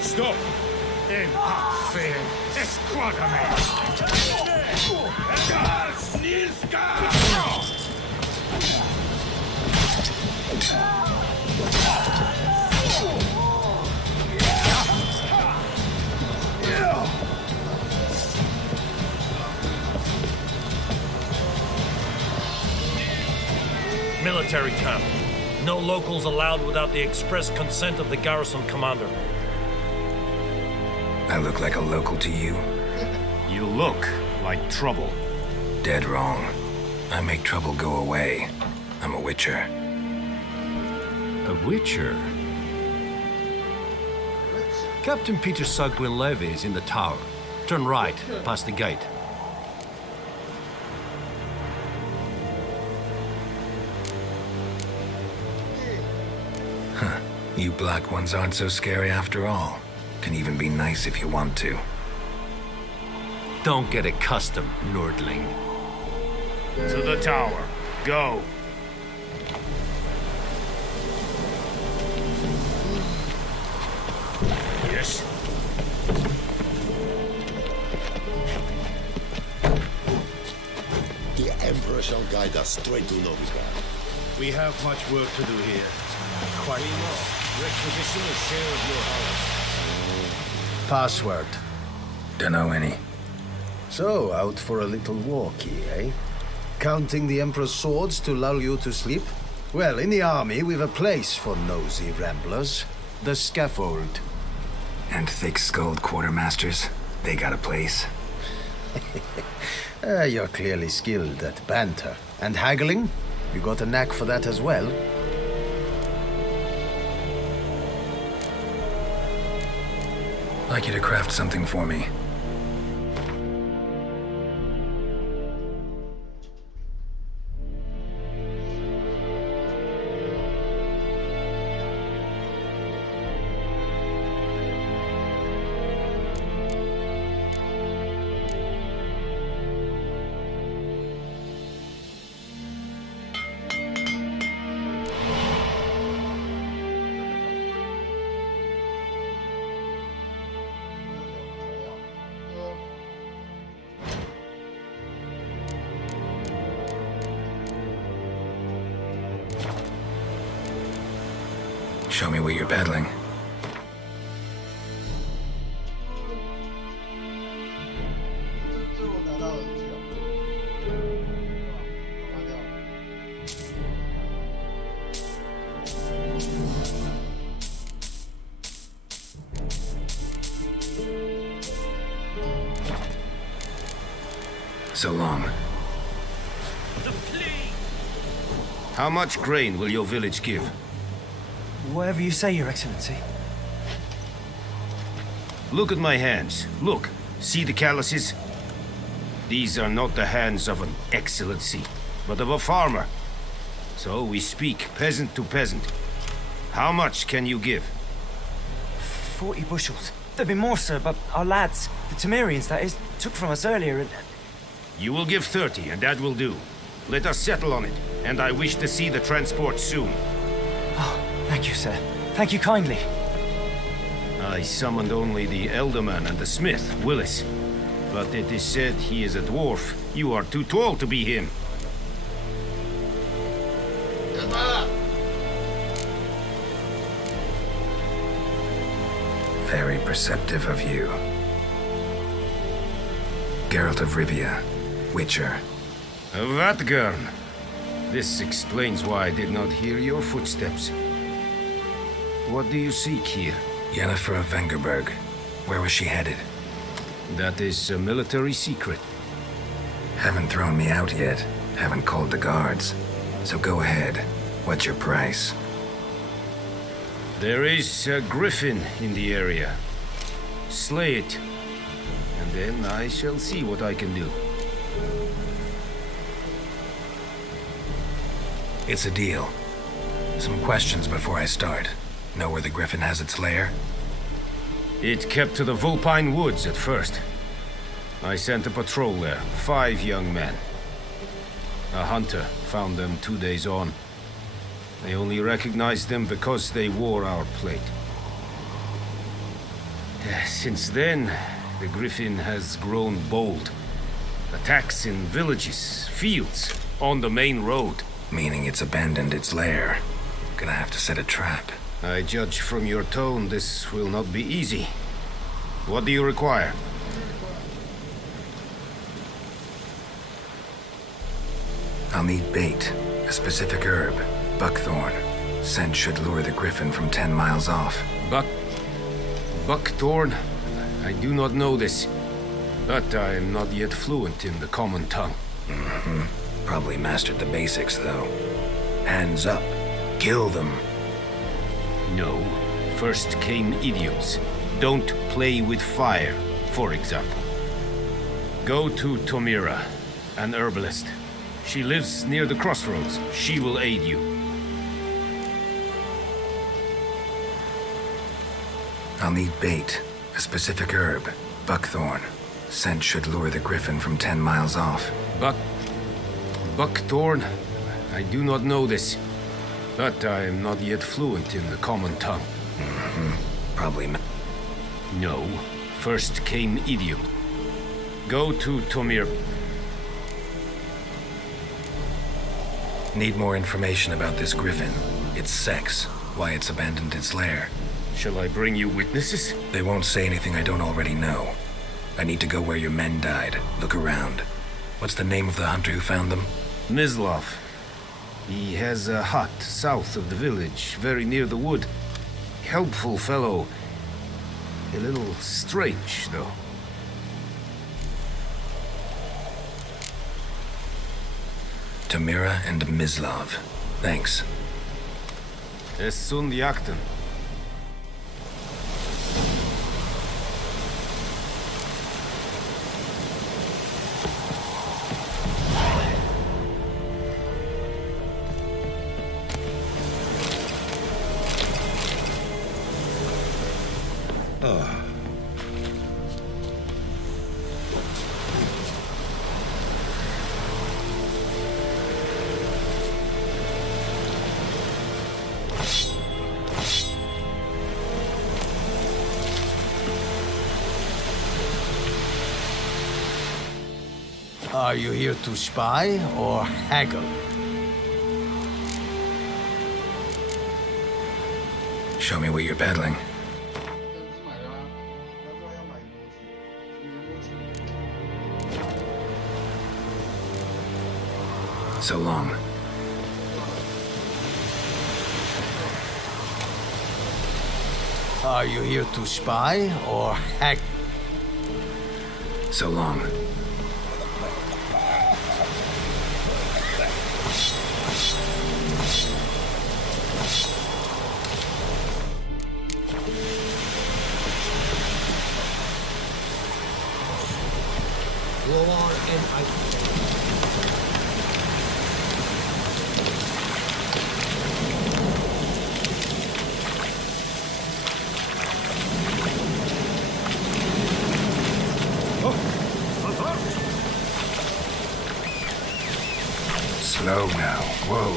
Stop! Impasse! Esquadrame! Snilska! Military camp. No locals allowed without the express consent of the garrison commander. I look like a local to you? You look like trouble. Dead wrong. I make trouble go away. I'm a witcher. A witcher? Captain Peter Sagwin Levy is in the tower. Turn right, past the gate. Huh. You black ones aren't so scary after all. Can even be nice if you want to. Don't get accustomed, Nordling. To the tower. Go. Yes. The Emperor shall guide us straight to Novigrad. We have much work to do here. Quite enough. Requisition a share of your house. Password. Dunno any. So, out for a little walkie, eh? Counting the Emperor's swords to lull you to sleep? Well, in the army, we've a place for nosy ramblers. The scaffold. And thick-skulled quartermasters? They got a place? You're clearly skilled at banter. And haggling? You got a knack for that as well? I'd like you to craft something for me. Show me what you're peddling. So long. How much grain will your village give? Whatever you say, Your Excellency. Look at my hands. Look. See the calluses? These are not the hands of an excellency, but of a farmer. So we speak peasant to peasant. How much can you give? 40 bushels. There'd be more, sir, but our lads, the Temerians, that is, took from us earlier and... You will give 30, and that will do. Let us settle on it, and I wish to see the transport soon. Oh, thank Thank you, sir. Thank you kindly. I summoned only the Elderman and the smith, Willis. But it is said he is a dwarf. You are too tall to be him. Very perceptive of you. Geralt of Rivia, Witcher. Vatgern. This explains why I did not hear your footsteps. What do you seek here? Yennefer of Vengerberg. Where was she headed? That is a military secret. Haven't thrown me out yet. Haven't called the guards. So go ahead. What's your price? There is a griffin in the area. Slay it. And then I shall see what I can do. It's a deal. Some questions before I start. Know where the griffin has its lair? It kept to the Vulpine Woods at first. I sent a patrol there, 5 young men. A hunter found them 2 days on. They only recognized them because they wore our plate. Since then, the griffin has grown bold. Attacks in villages, fields, on the main road. Meaning it's abandoned its lair. Gonna have to set a trap. I judge from your tone this will not be easy. What do you require? I'll need bait, a specific herb, buckthorn. Scent should lure the griffin from 10 miles off. Buckthorn? I do not know this, but I am not yet fluent in the common tongue. Probably mastered the basics, though. Hands up. Kill them. No. First came idioms. Don't play with fire, for example. Go to Tomira, an herbalist. She lives near the crossroads. She will aid you. I'll need bait, a specific herb, buckthorn. Scent should lure the griffin from 10 miles off. Buckthorn? I do not know this, but I am not yet fluent in the common tongue. Probably No. First came idiom. Go to Tomir. Need more information about this griffin. Its sex, why it's abandoned its lair. Shall I bring you witnesses? They won't say anything I don't already know. I need to go where your men died. Look around. What's the name of the hunter who found them? Mislav. He has a hut south of the village, very near the wood. Helpful fellow. A little strange, though. Tomira and Mislav. Thanks. Es sunt jakten. Are you here to spy or haggle? Show me what you're peddling. So long. Are you here to spy or haggle? So long. War in Slow now. Whoa.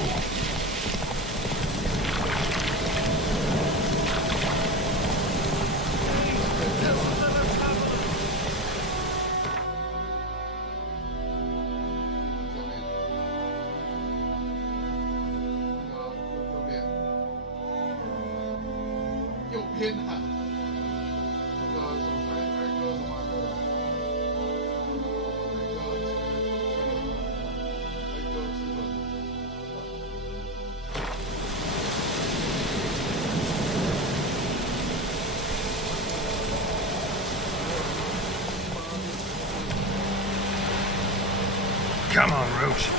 天哪！那个什么开歌什么的，开歌之轮。 Come on, Roach.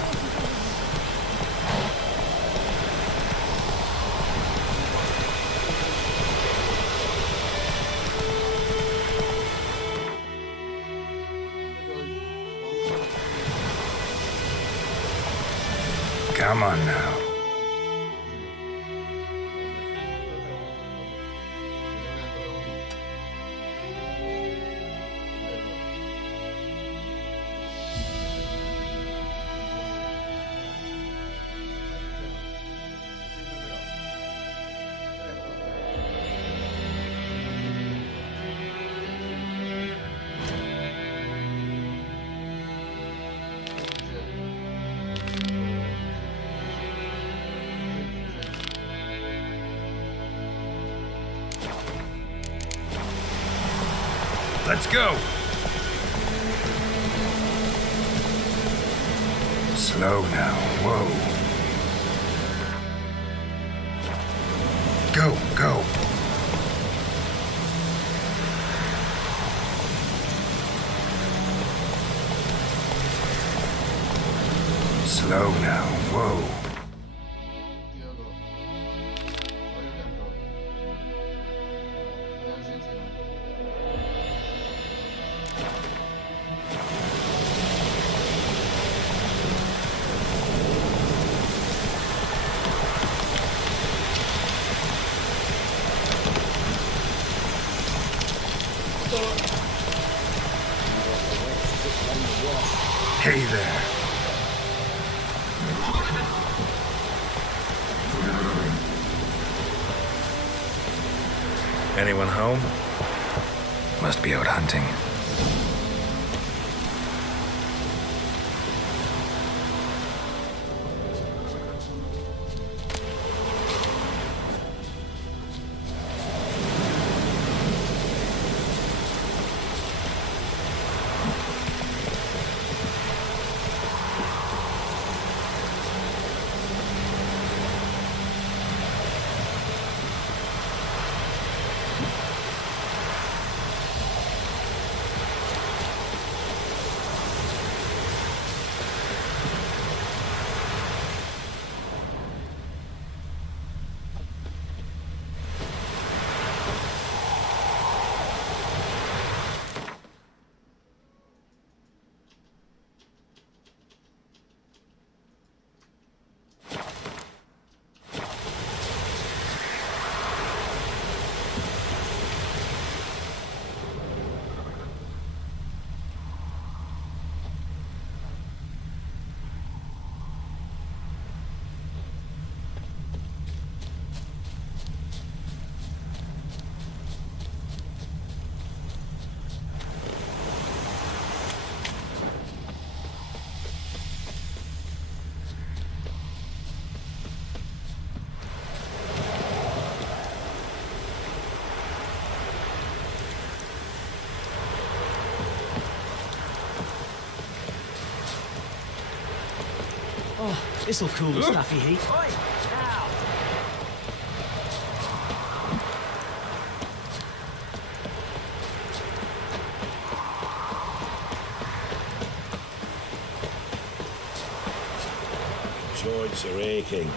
Come on now. Let's go. Slow now. Whoa. Go, go. Slow now. Whoa. Hey there. Anyone home? Must be out hunting. Oh, this'll cool the snappy heat. Joints are aching.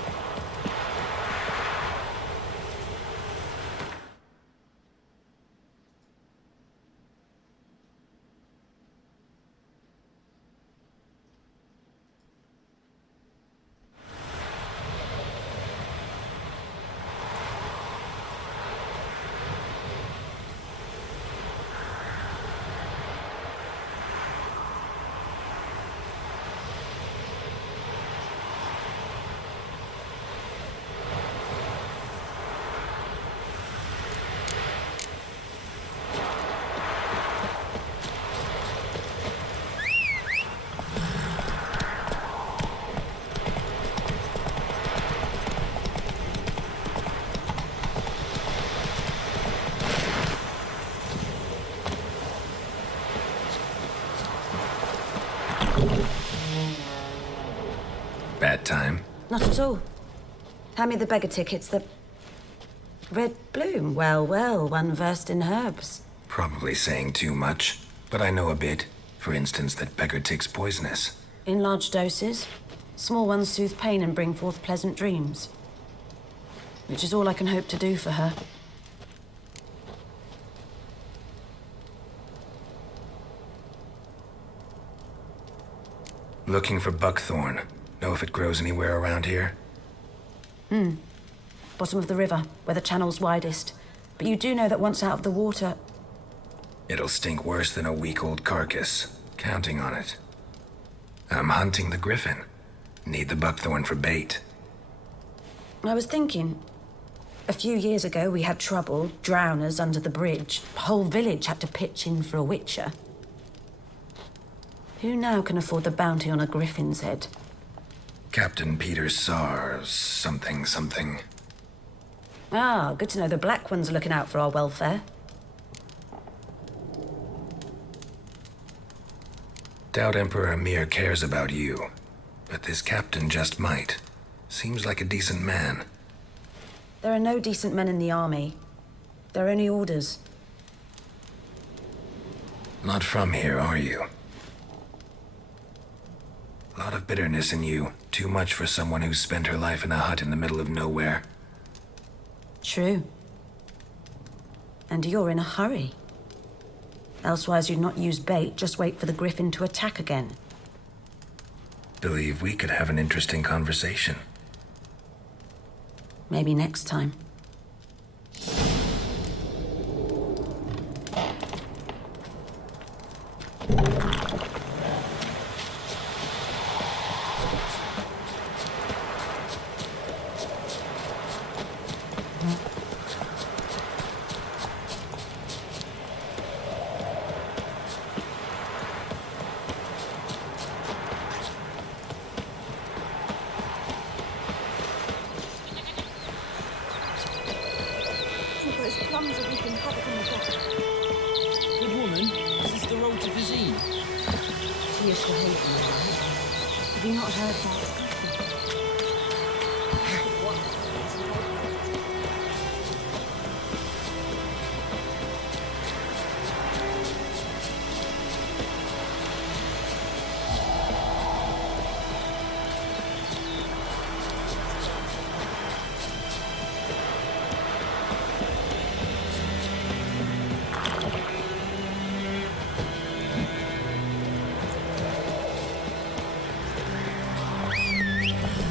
Bad time? Not at all. Hand me the beggar tickets, the... Red bloom. Well, well, one versed in herbs. Probably saying too much, but I know a bit. For instance, that beggar tick's poisonous. In large doses. Small ones soothe pain and bring forth pleasant dreams. Which is all I can hope to do for her. Looking for buckthorn. Know if it grows anywhere around here? Bottom of the river, where the channel's widest. But you do know that once out of the water... It'll stink worse than a week-old carcass. Counting on it. I'm hunting the griffin. Need the buckthorn for bait. I was thinking... A few years ago, we had trouble, drowners under the bridge. The whole village had to pitch in for a witcher. Who now can afford the bounty on a griffin's head? Captain Peter Sars, something. Ah, good to know the Black Ones are looking out for our welfare. Doubt Emperor Amir cares about you, but this captain just might. Seems like a decent man. There are no decent men in the army. There are only orders. Not from here, are you? Lot of bitterness in you. Too much for someone who's spent her life in a hut in the middle of nowhere. True. And you're in a hurry. Elsewise you'd not use bait, just wait for the griffin to attack again. Believe we could have an interesting conversation. Maybe next time. Good woman, is this the road to Vizine? She is for hating you, right? Have you not heard that?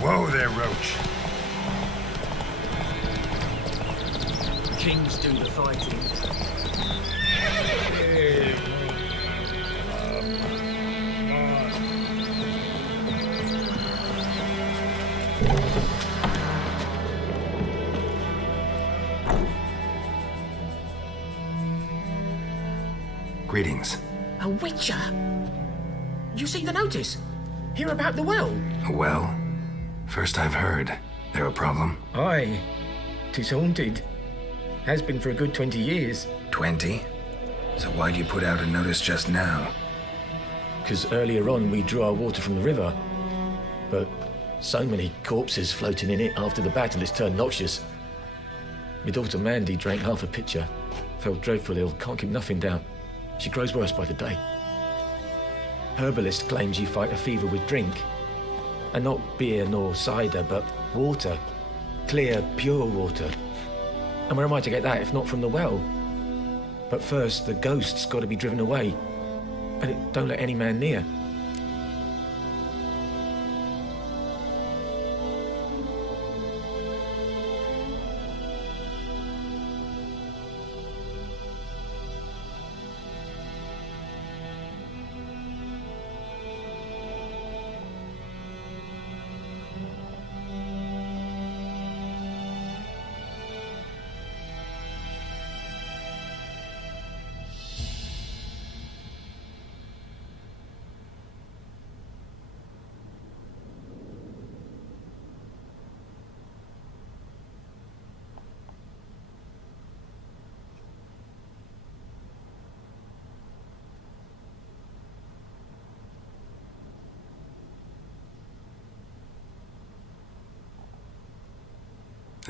Whoa there, Roach. Kings do the fighting. Greetings. A witcher? You see the notice? Hear about the well? Well, first I've heard. There a problem? Aye. 'Tis haunted. Has been for a good 20 years. 20? So why'd you put out a notice just now? 'Cause earlier on we drew our water from the river. But so many corpses floating in it after the battle it's turned noxious. My daughter Mandy drank half a pitcher. Felt dreadful ill, can't keep nothing down. She grows worse by the day. Herbalist claims you fight a fever with drink. And not beer nor cider, but water. Clear, pure water. And where am I to get that if not from the well? But first, the ghost's got to be driven away. And it don't let any man near.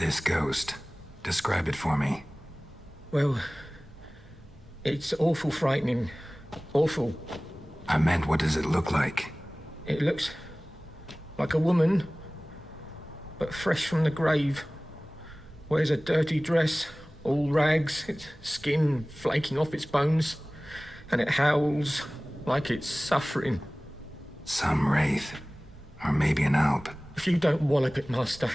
This ghost. Describe it for me. Well, it's awful frightening. Awful. I meant, what does it look like? It looks like a woman, but fresh from the grave. Wears a dirty dress, all rags, its skin flaking off its bones, and it howls like it's suffering. Some wraith. Or maybe an alp. If you don't wallop it, Master,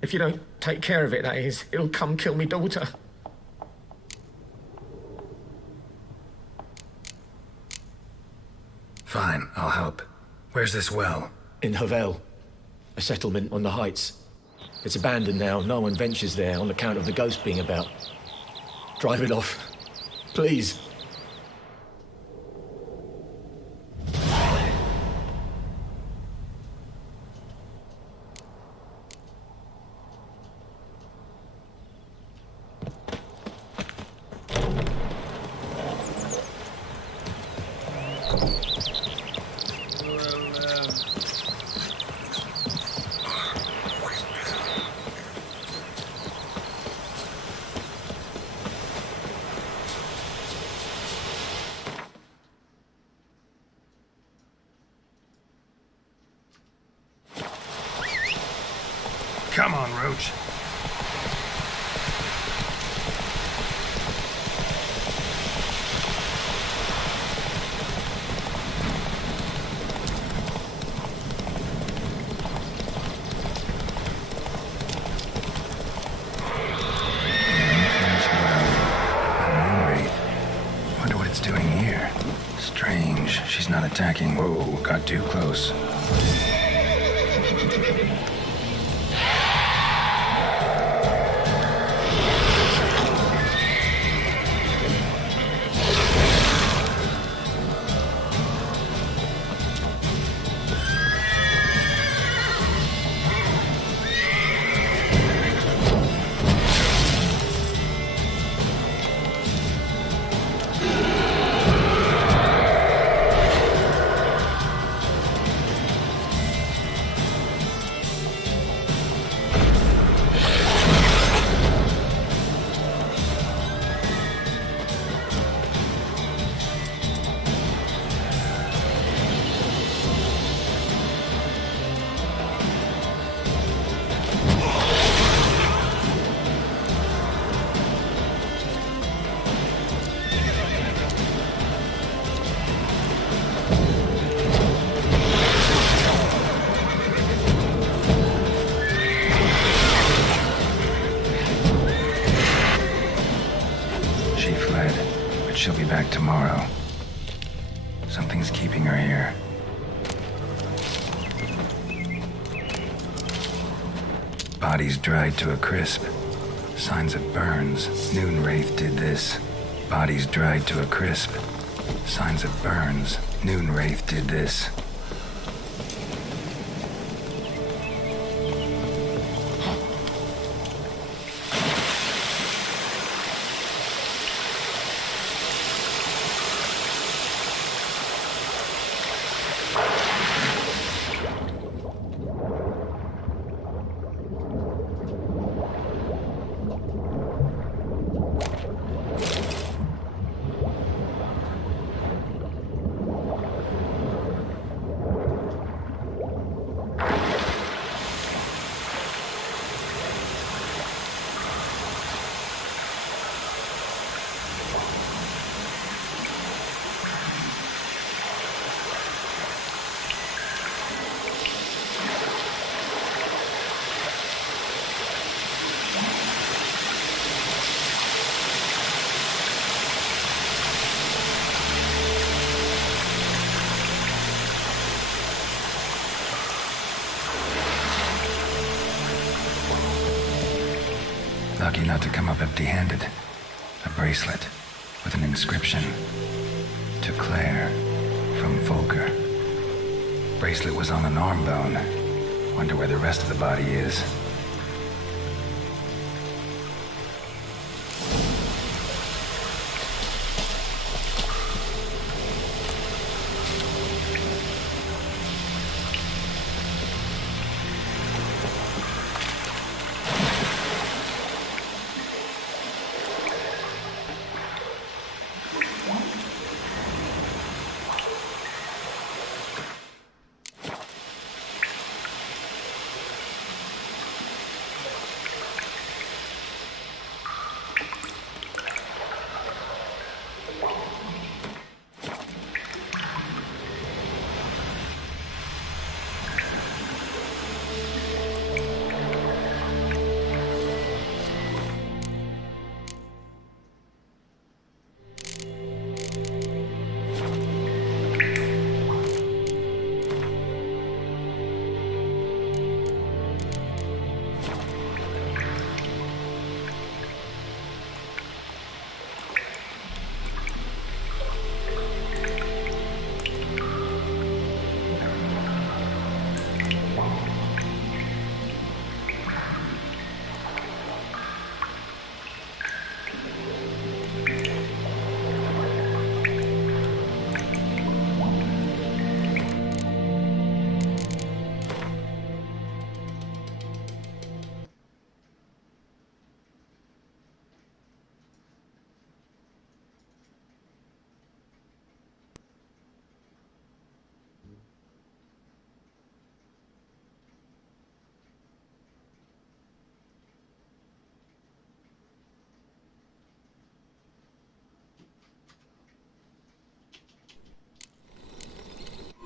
if you don't take care of it, that is, it'll come kill me daughter. Fine, I'll help. Where's this well? In Havel, a settlement on the heights. It's abandoned now. No one ventures there on account of the ghost being about. Drive it off, please. Come on, Roach. Wonder what it's doing here. Strange. She's not attacking. Whoa, got too close. She'll be back tomorrow. Something's keeping her here. Bodies dried to a crisp. Signs of burns. Noon Wraith did this. Bodies dried to a crisp. Signs of burns. Noon Wraith did this. Lucky not to come up empty-handed. A bracelet with an inscription. To Claire, from Volker. Bracelet was on an arm bone. Wonder where the rest of the body is.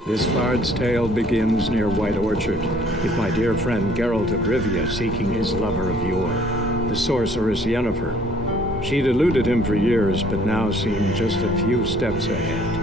This bard's tale begins near White Orchard, with my dear friend Geralt of Rivia seeking his lover of yore, the sorceress Yennefer. She'd eluded him for years, but now seemed just a few steps ahead.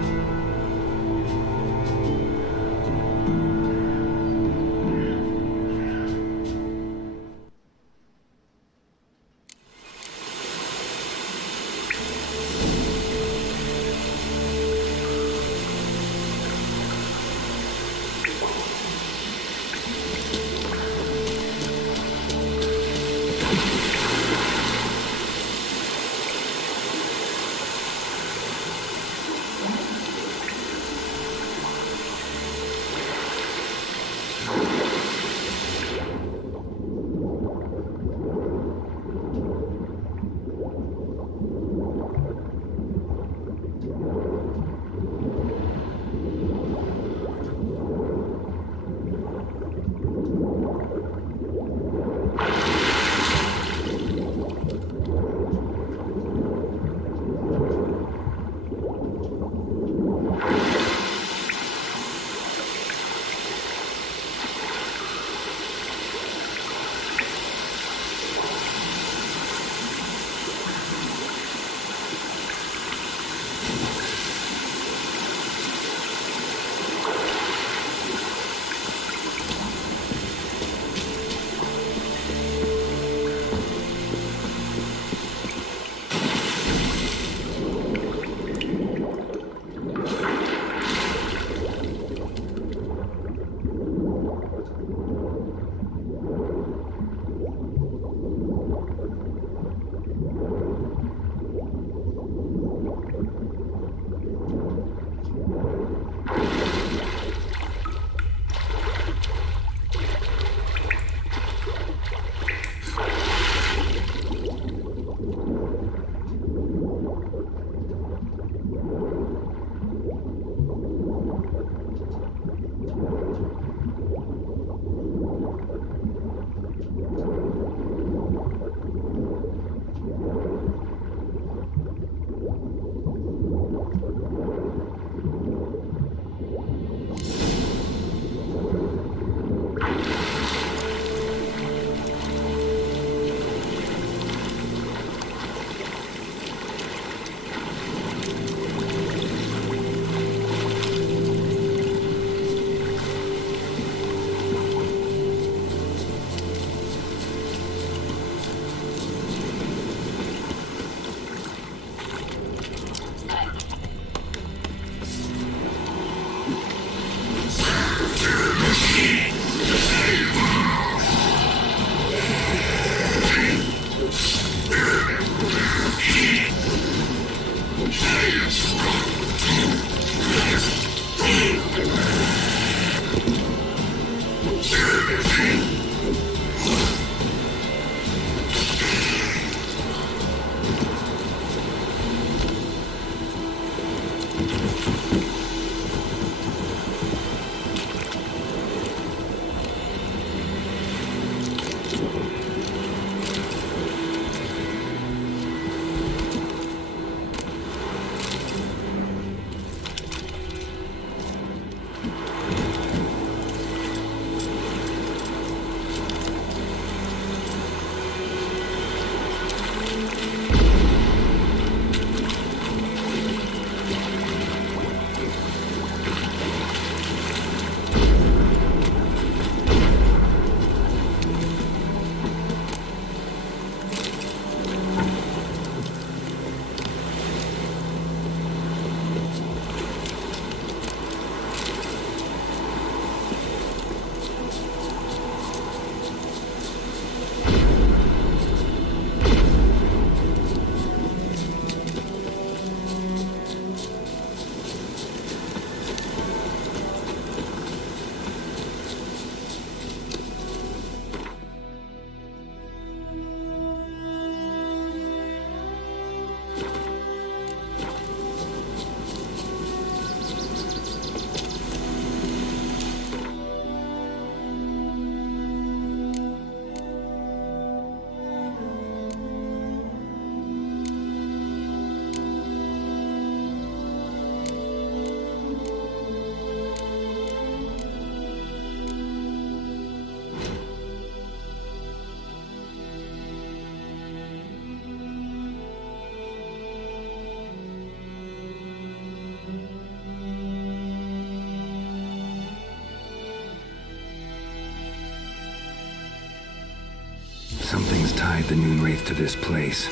Something's tied the Noonwraith to this place.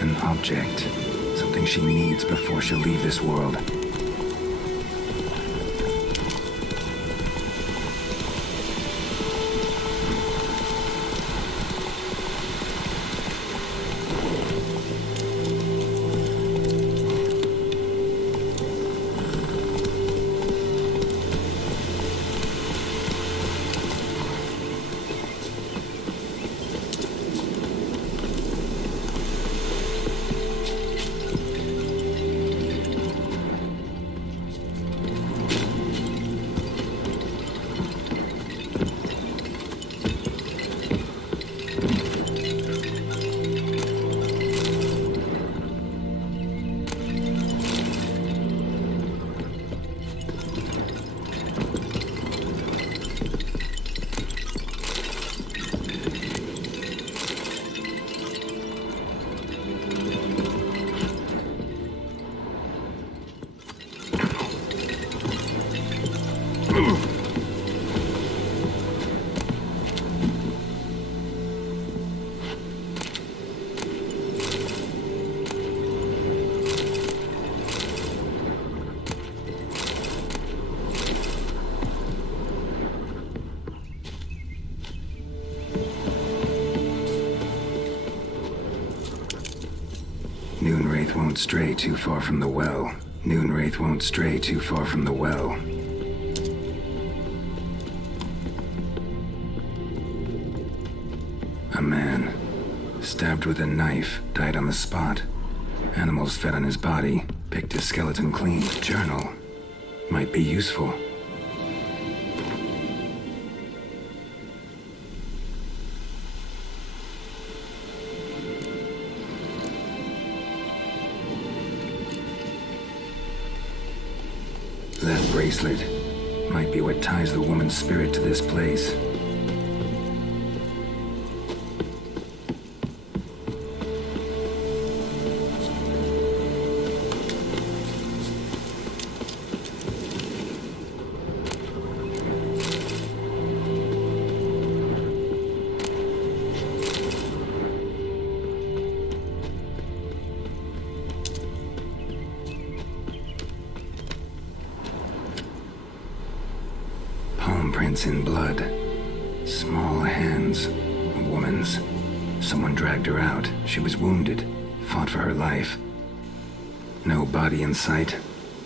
An object. Something she needs before she'll leave this world. Noonwraith won't stray too far from the well. Noonwraith won't stray too far from the well. A man, stabbed with a knife, died on the spot. Animals fed on his body, picked his skeleton clean. Journal. Might be useful. That bracelet might be what ties the woman's spirit to this place. Palm prints in blood. Small hands. A woman's. Someone dragged her out. She was wounded. Fought for her life. No body in sight,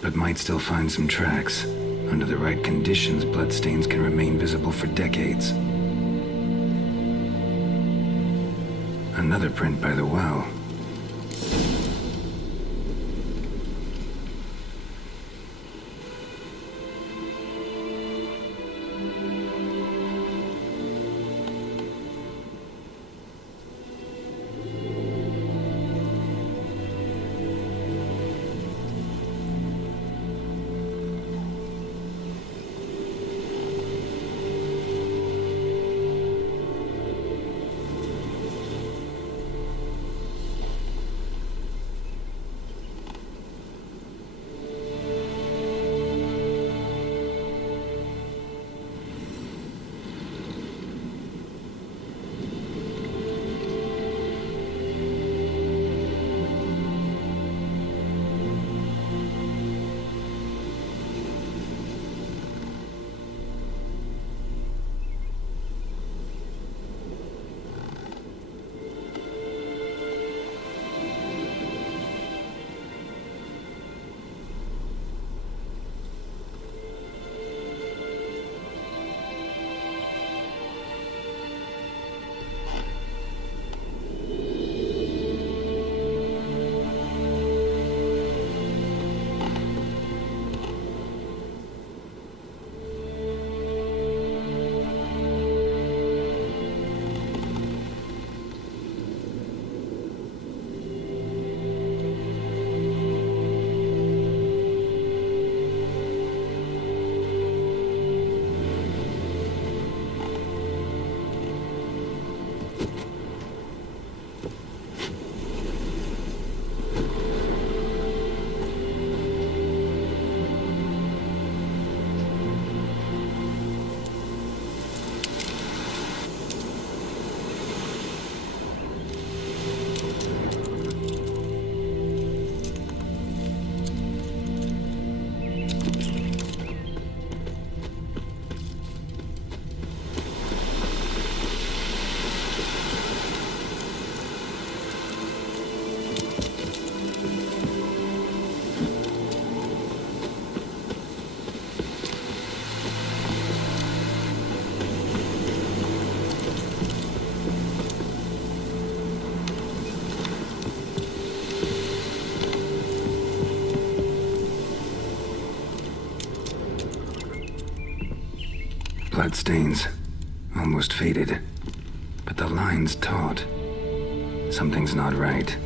but might still find some tracks. Under the right conditions, bloodstains can remain visible for decades. Another print by the well. bloodstains, almost faded. But the line's taut. Something's not right.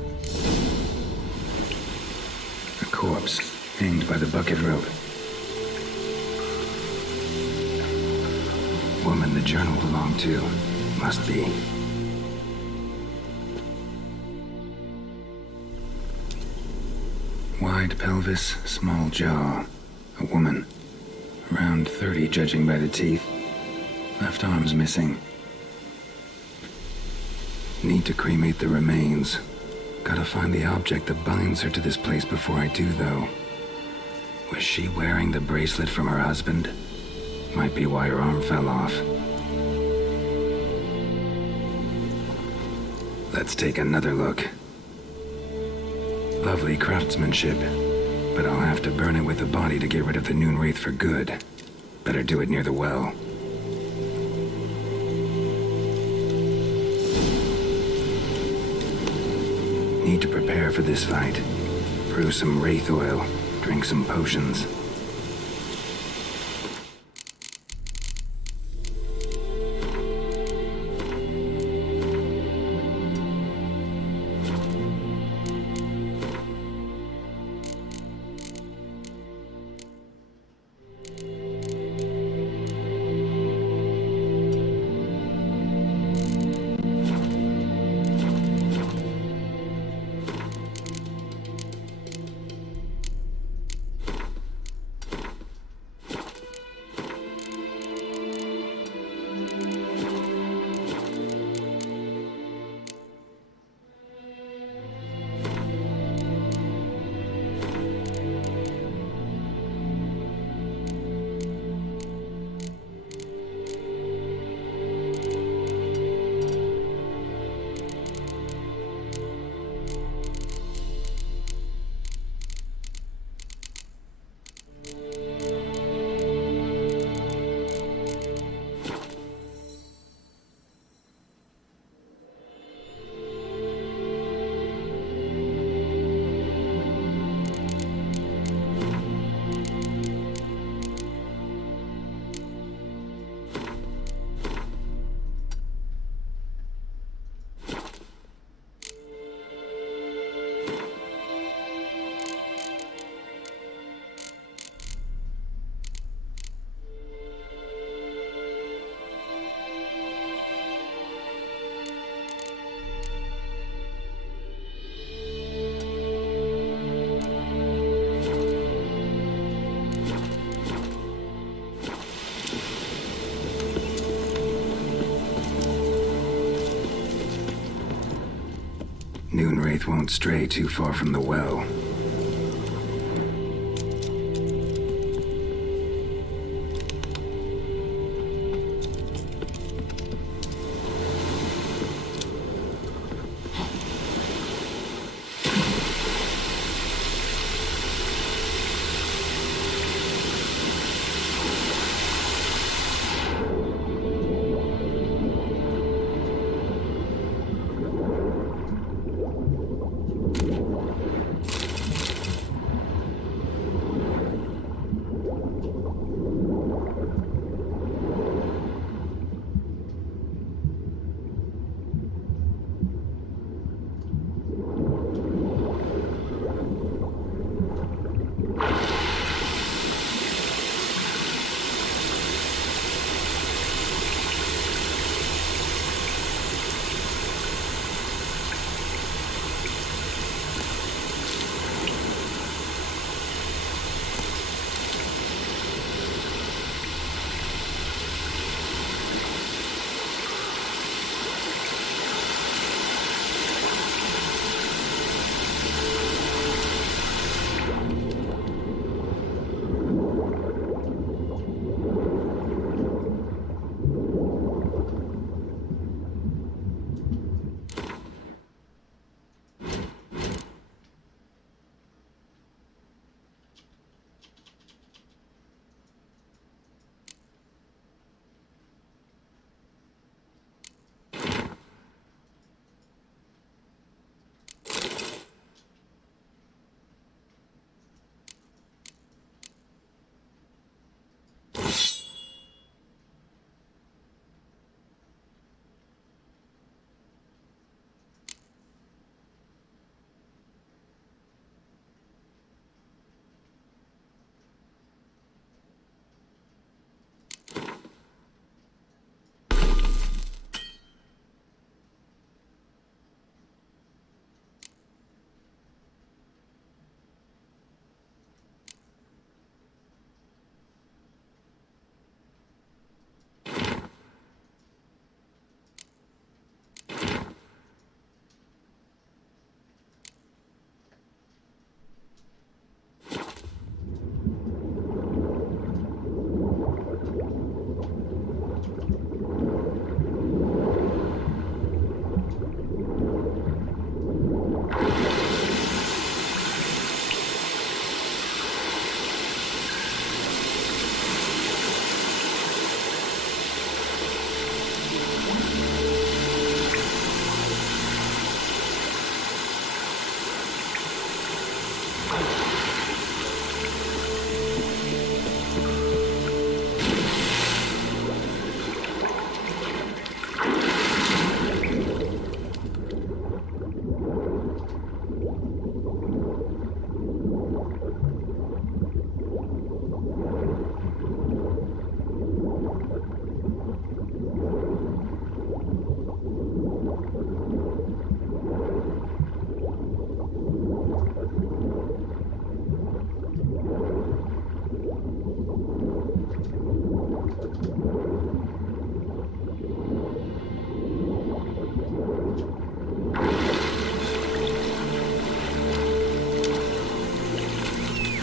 A corpse, hanged by the bucket rope. Woman the journal belonged to. Must be. Wide pelvis, small jaw. A woman. Around 30, judging by the teeth. Left arm's missing. Need to cremate the remains. Gotta find the object that binds her to this place before I do, though. Was she wearing the bracelet from her husband? Might be why her arm fell off. Let's take another look. Lovely craftsmanship, but I'll have to burn it with the body to get rid of the Noon Wraith for good. Better do it near the well. Need to prepare for this fight. Brew some wraith oil, drink some potions. Noon Wraith won't stray too far from the well.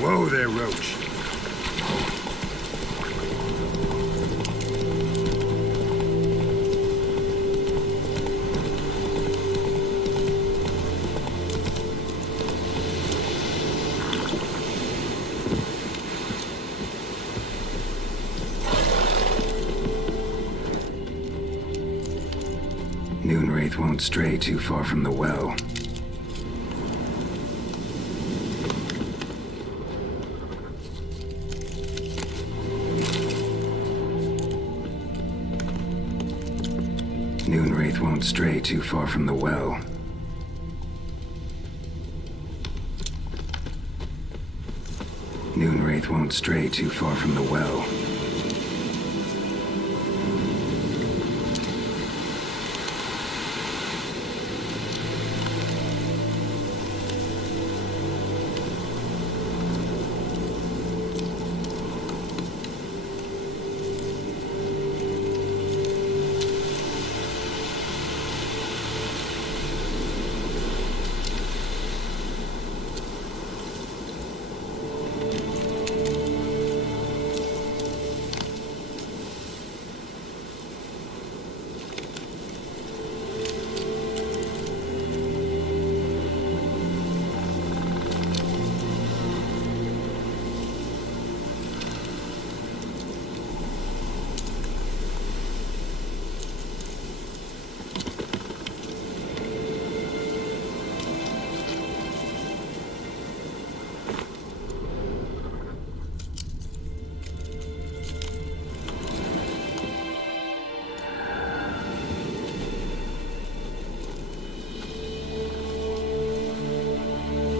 Whoa there, Roach. Moonwraith won't stray too far from the well. Moonwraith won't stray too far from the well. Moonwraith won't stray too far from the well.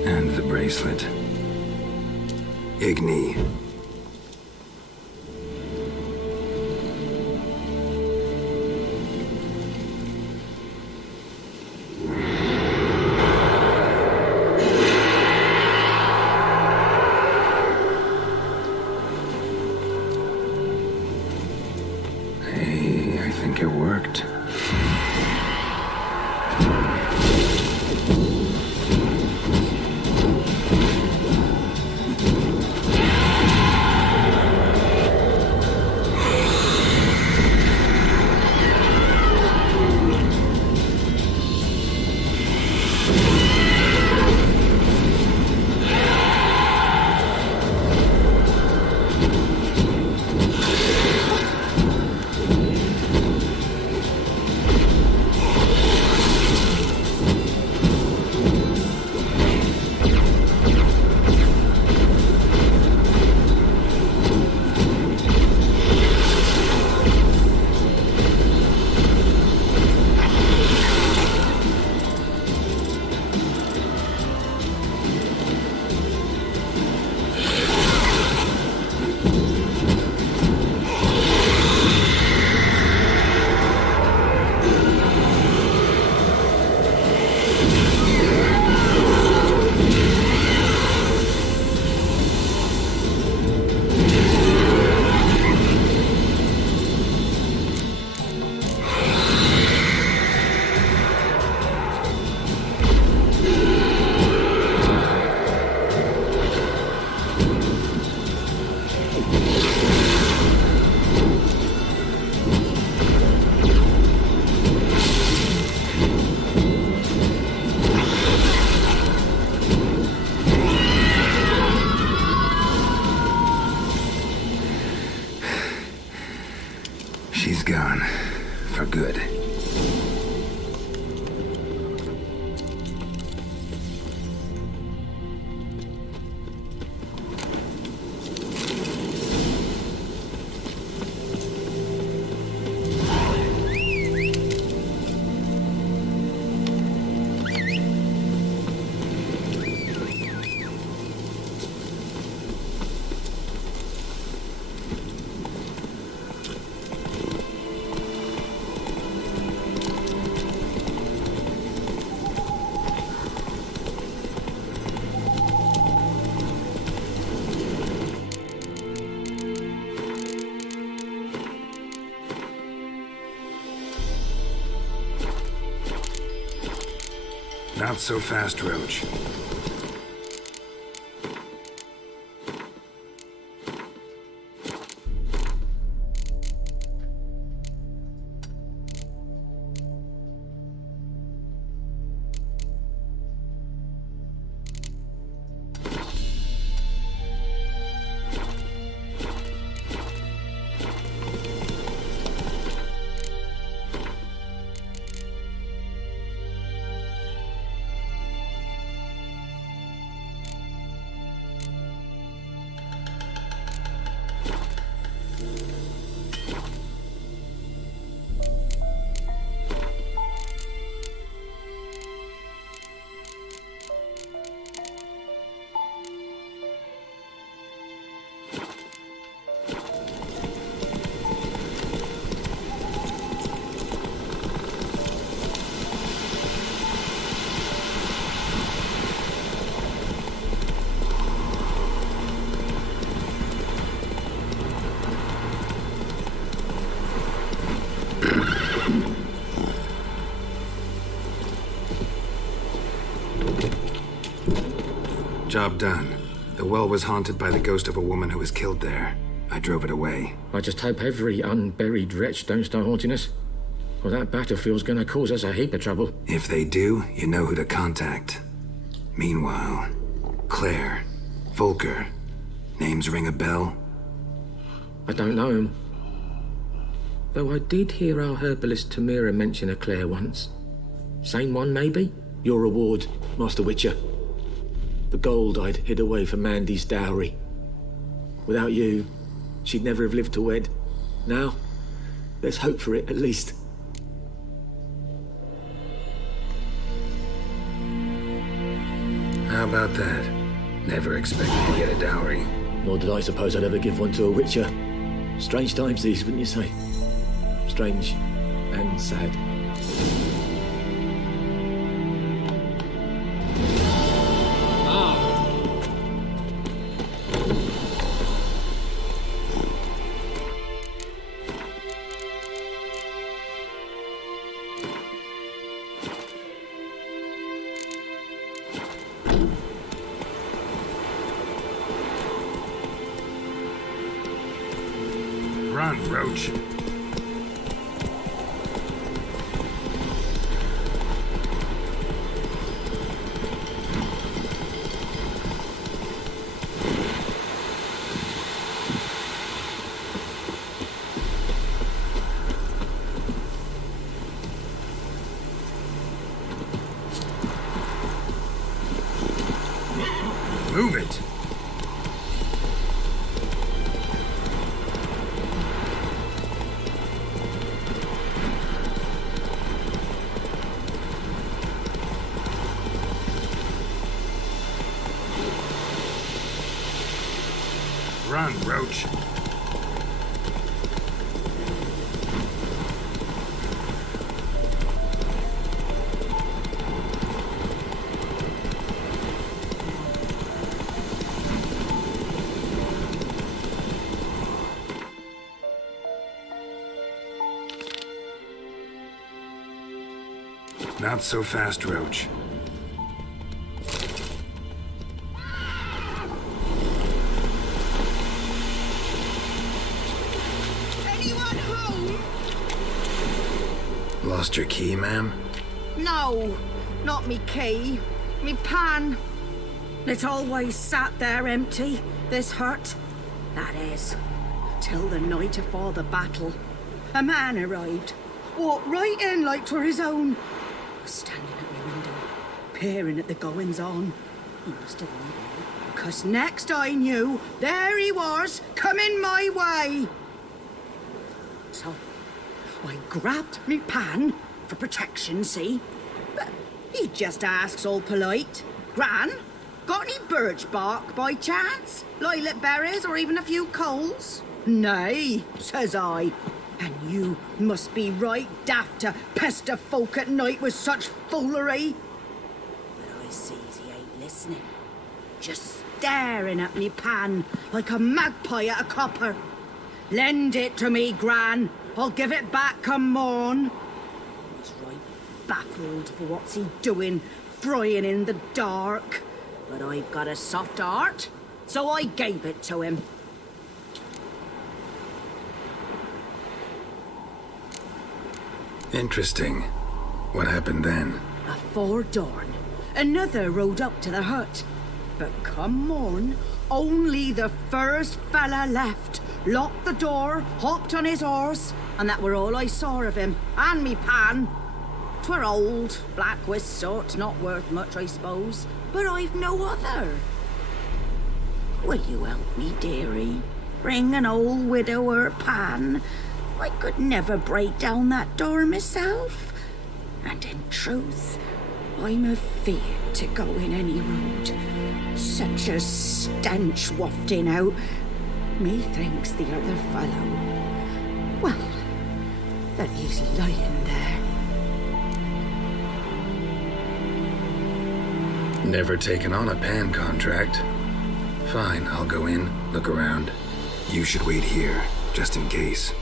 And the bracelet. Igni. Hey, I think it worked. She's gone. For good. Not so fast, Roach. Job done. The well was haunted by the ghost of a woman who was killed there. I drove it away. I just hope every unburied wretch don't start haunting us. Well, that battlefield's gonna cause us a heap of trouble. If they do, you know who to contact. Meanwhile, Claire, Volker, names ring a bell? I don't know him. Though I did hear our herbalist Tamira mention a Claire once. Same one, maybe? Your reward, Master Witcher. The gold I'd hid away for Mandy's dowry. Without you, she'd never have lived to wed. Now, there's hope for it, at least. How about that? Never expected to get a dowry. Nor did I suppose I'd ever give one to a Witcher. Strange times these, wouldn't you say? Strange and sad. Run, Roach. Move it. Run, Roach. Not so fast, Roach. Anyone home? Lost your key, ma'am? No, not me key. Me pan. It always sat there empty, this hut. That is, till the night afore the battle. A man arrived, walked right in like 'twere his own. Was standing at my window, peering at the goings-on. He must have known, 'cause next I knew, there he was, coming my way. So, I grabbed me pan, for protection, see? But he just asks all polite, Gran, got any birch bark by chance? Lilac berries or even a few coals? Nay, says I. And you must be right daft to pester folk at night with such foolery. But I sees he ain't listening. Just staring at me pan like a magpie at a copper. Lend it to me, Gran. I'll give it back come morn. I was right baffled for what's he doing, frying in the dark. But I've got a soft heart, so I gave it to him. Interesting. What happened then? Afore dawn, another rode up to the hut. But come morn, only the first fella left. Locked the door, hopped on his horse, and that were all I saw of him, and me pan. 'Twere old, black with soot, not worth much, I suppose, but I've no other. Will you help me, dearie? Bring an old widower pan. I could never break down that door myself. And in truth, I'm afeard to go in any road. Such a stench wafting out. Methinks the other fellow, well, that he's lying there. Never taken on a pan contract. Fine, I'll go in, look around. You should wait here, just in case.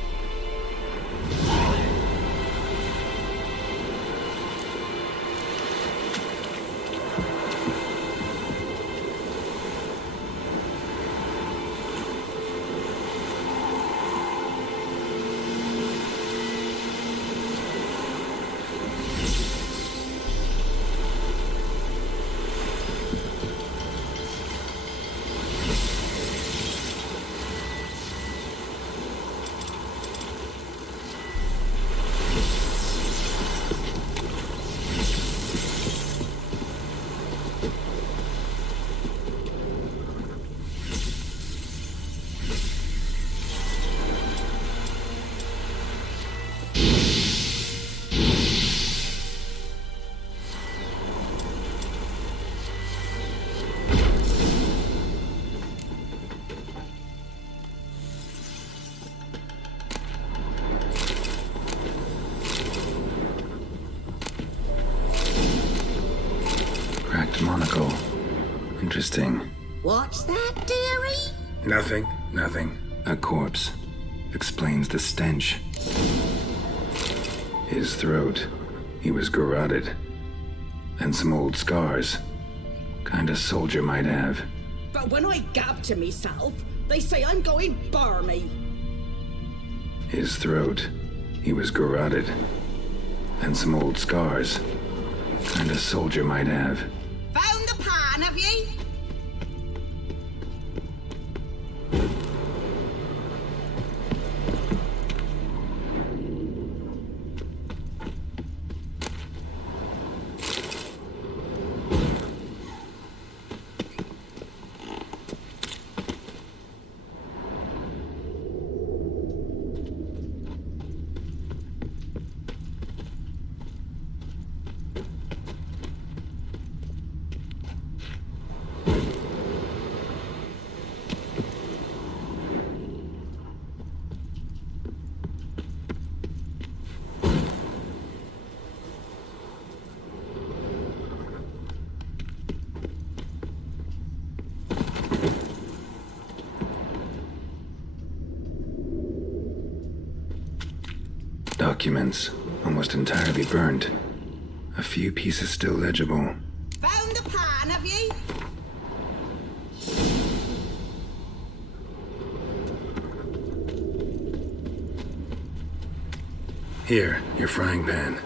monocle. Interesting. What's that, dearie? Nothing. A corpse. Explains the stench. His throat. He was garroted. And some old scars. Kind of soldier might have. But when I gab to myself, they say I'm going barmy. His throat. He was garroted. And some old scars. Kind of soldier might have. Found the pan, have ye? Documents, almost entirely burned. A few pieces still legible. Found the pan, have ye? Here, your frying pan.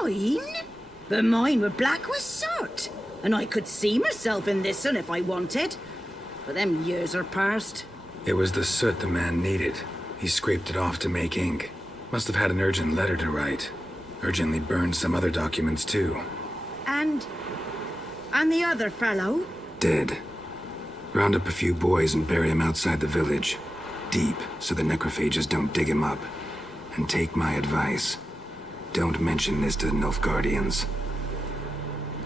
Mine? But mine were black with soot. And I could see myself in this one if I wanted. But them years are past. It was the soot the man needed. He scraped it off to make ink. Must have had an urgent letter to write. Urgently burned some other documents too. And the other fellow? Dead. Round up a few boys and bury him outside the village. Deep, so the necrophages don't dig him up. And take my advice. Don't mention this to the Nilfgaardians.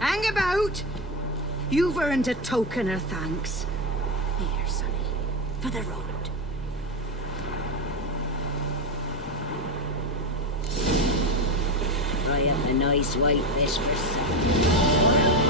Hang about! You've earned a token of thanks. Here, sonny, for the road. I have a nice white fish for supper.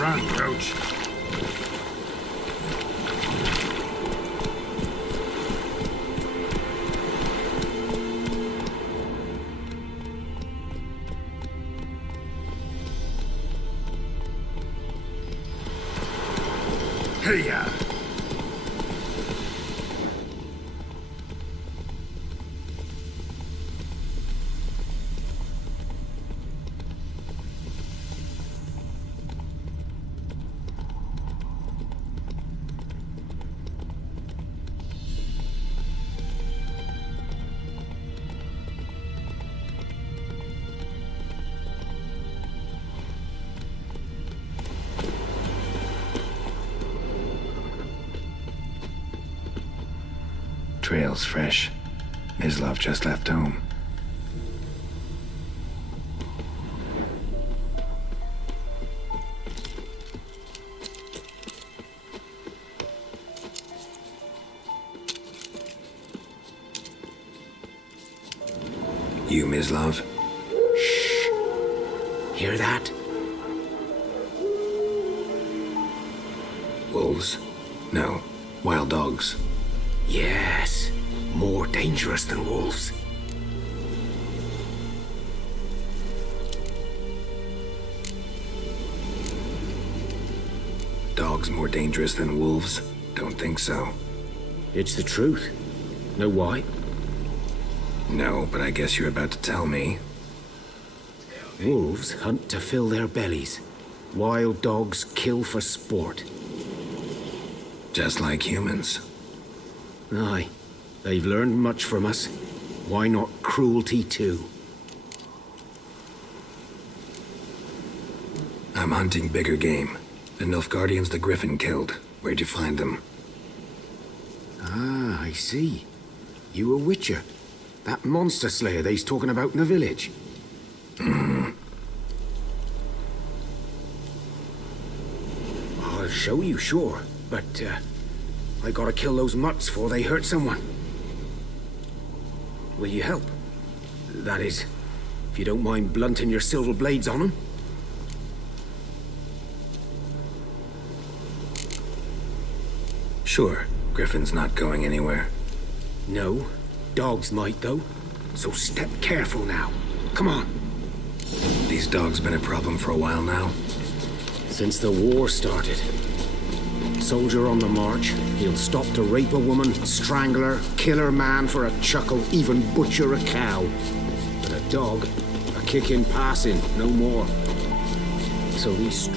Run, coach. Hey-ya! Trail's fresh. Mislav just left home. You, Mislav? Shh. Hear that? Wolves? No. Wild dogs. Yes. More dangerous than wolves. Dogs more dangerous than wolves? Don't think so. It's the truth. Know why? No, but I guess you're about to tell me. Wolves hunt to fill their bellies. Wild dogs kill for sport. Just like humans. Aye. They've learned much from us. Why not cruelty too? I'm hunting bigger game. The Nilfgaardians the Griffin killed. Where'd you find them? Ah, I see. You a witcher. That monster slayer they's talking about in the village. I'll show you, sure. But, I gotta kill those mutts before they hurt someone. Will you help? That is, if you don't mind blunting your silver blades on them. Sure. Griffin's not going anywhere. No. Dogs might, though. So step careful now. Come on. These dogs been a problem for a while now. Since the war started. Soldier on the march, he'll stop to rape a woman, strangle her, kill her man for a chuckle, even butcher a cow. But a dog, a kick in passing, no more. So these...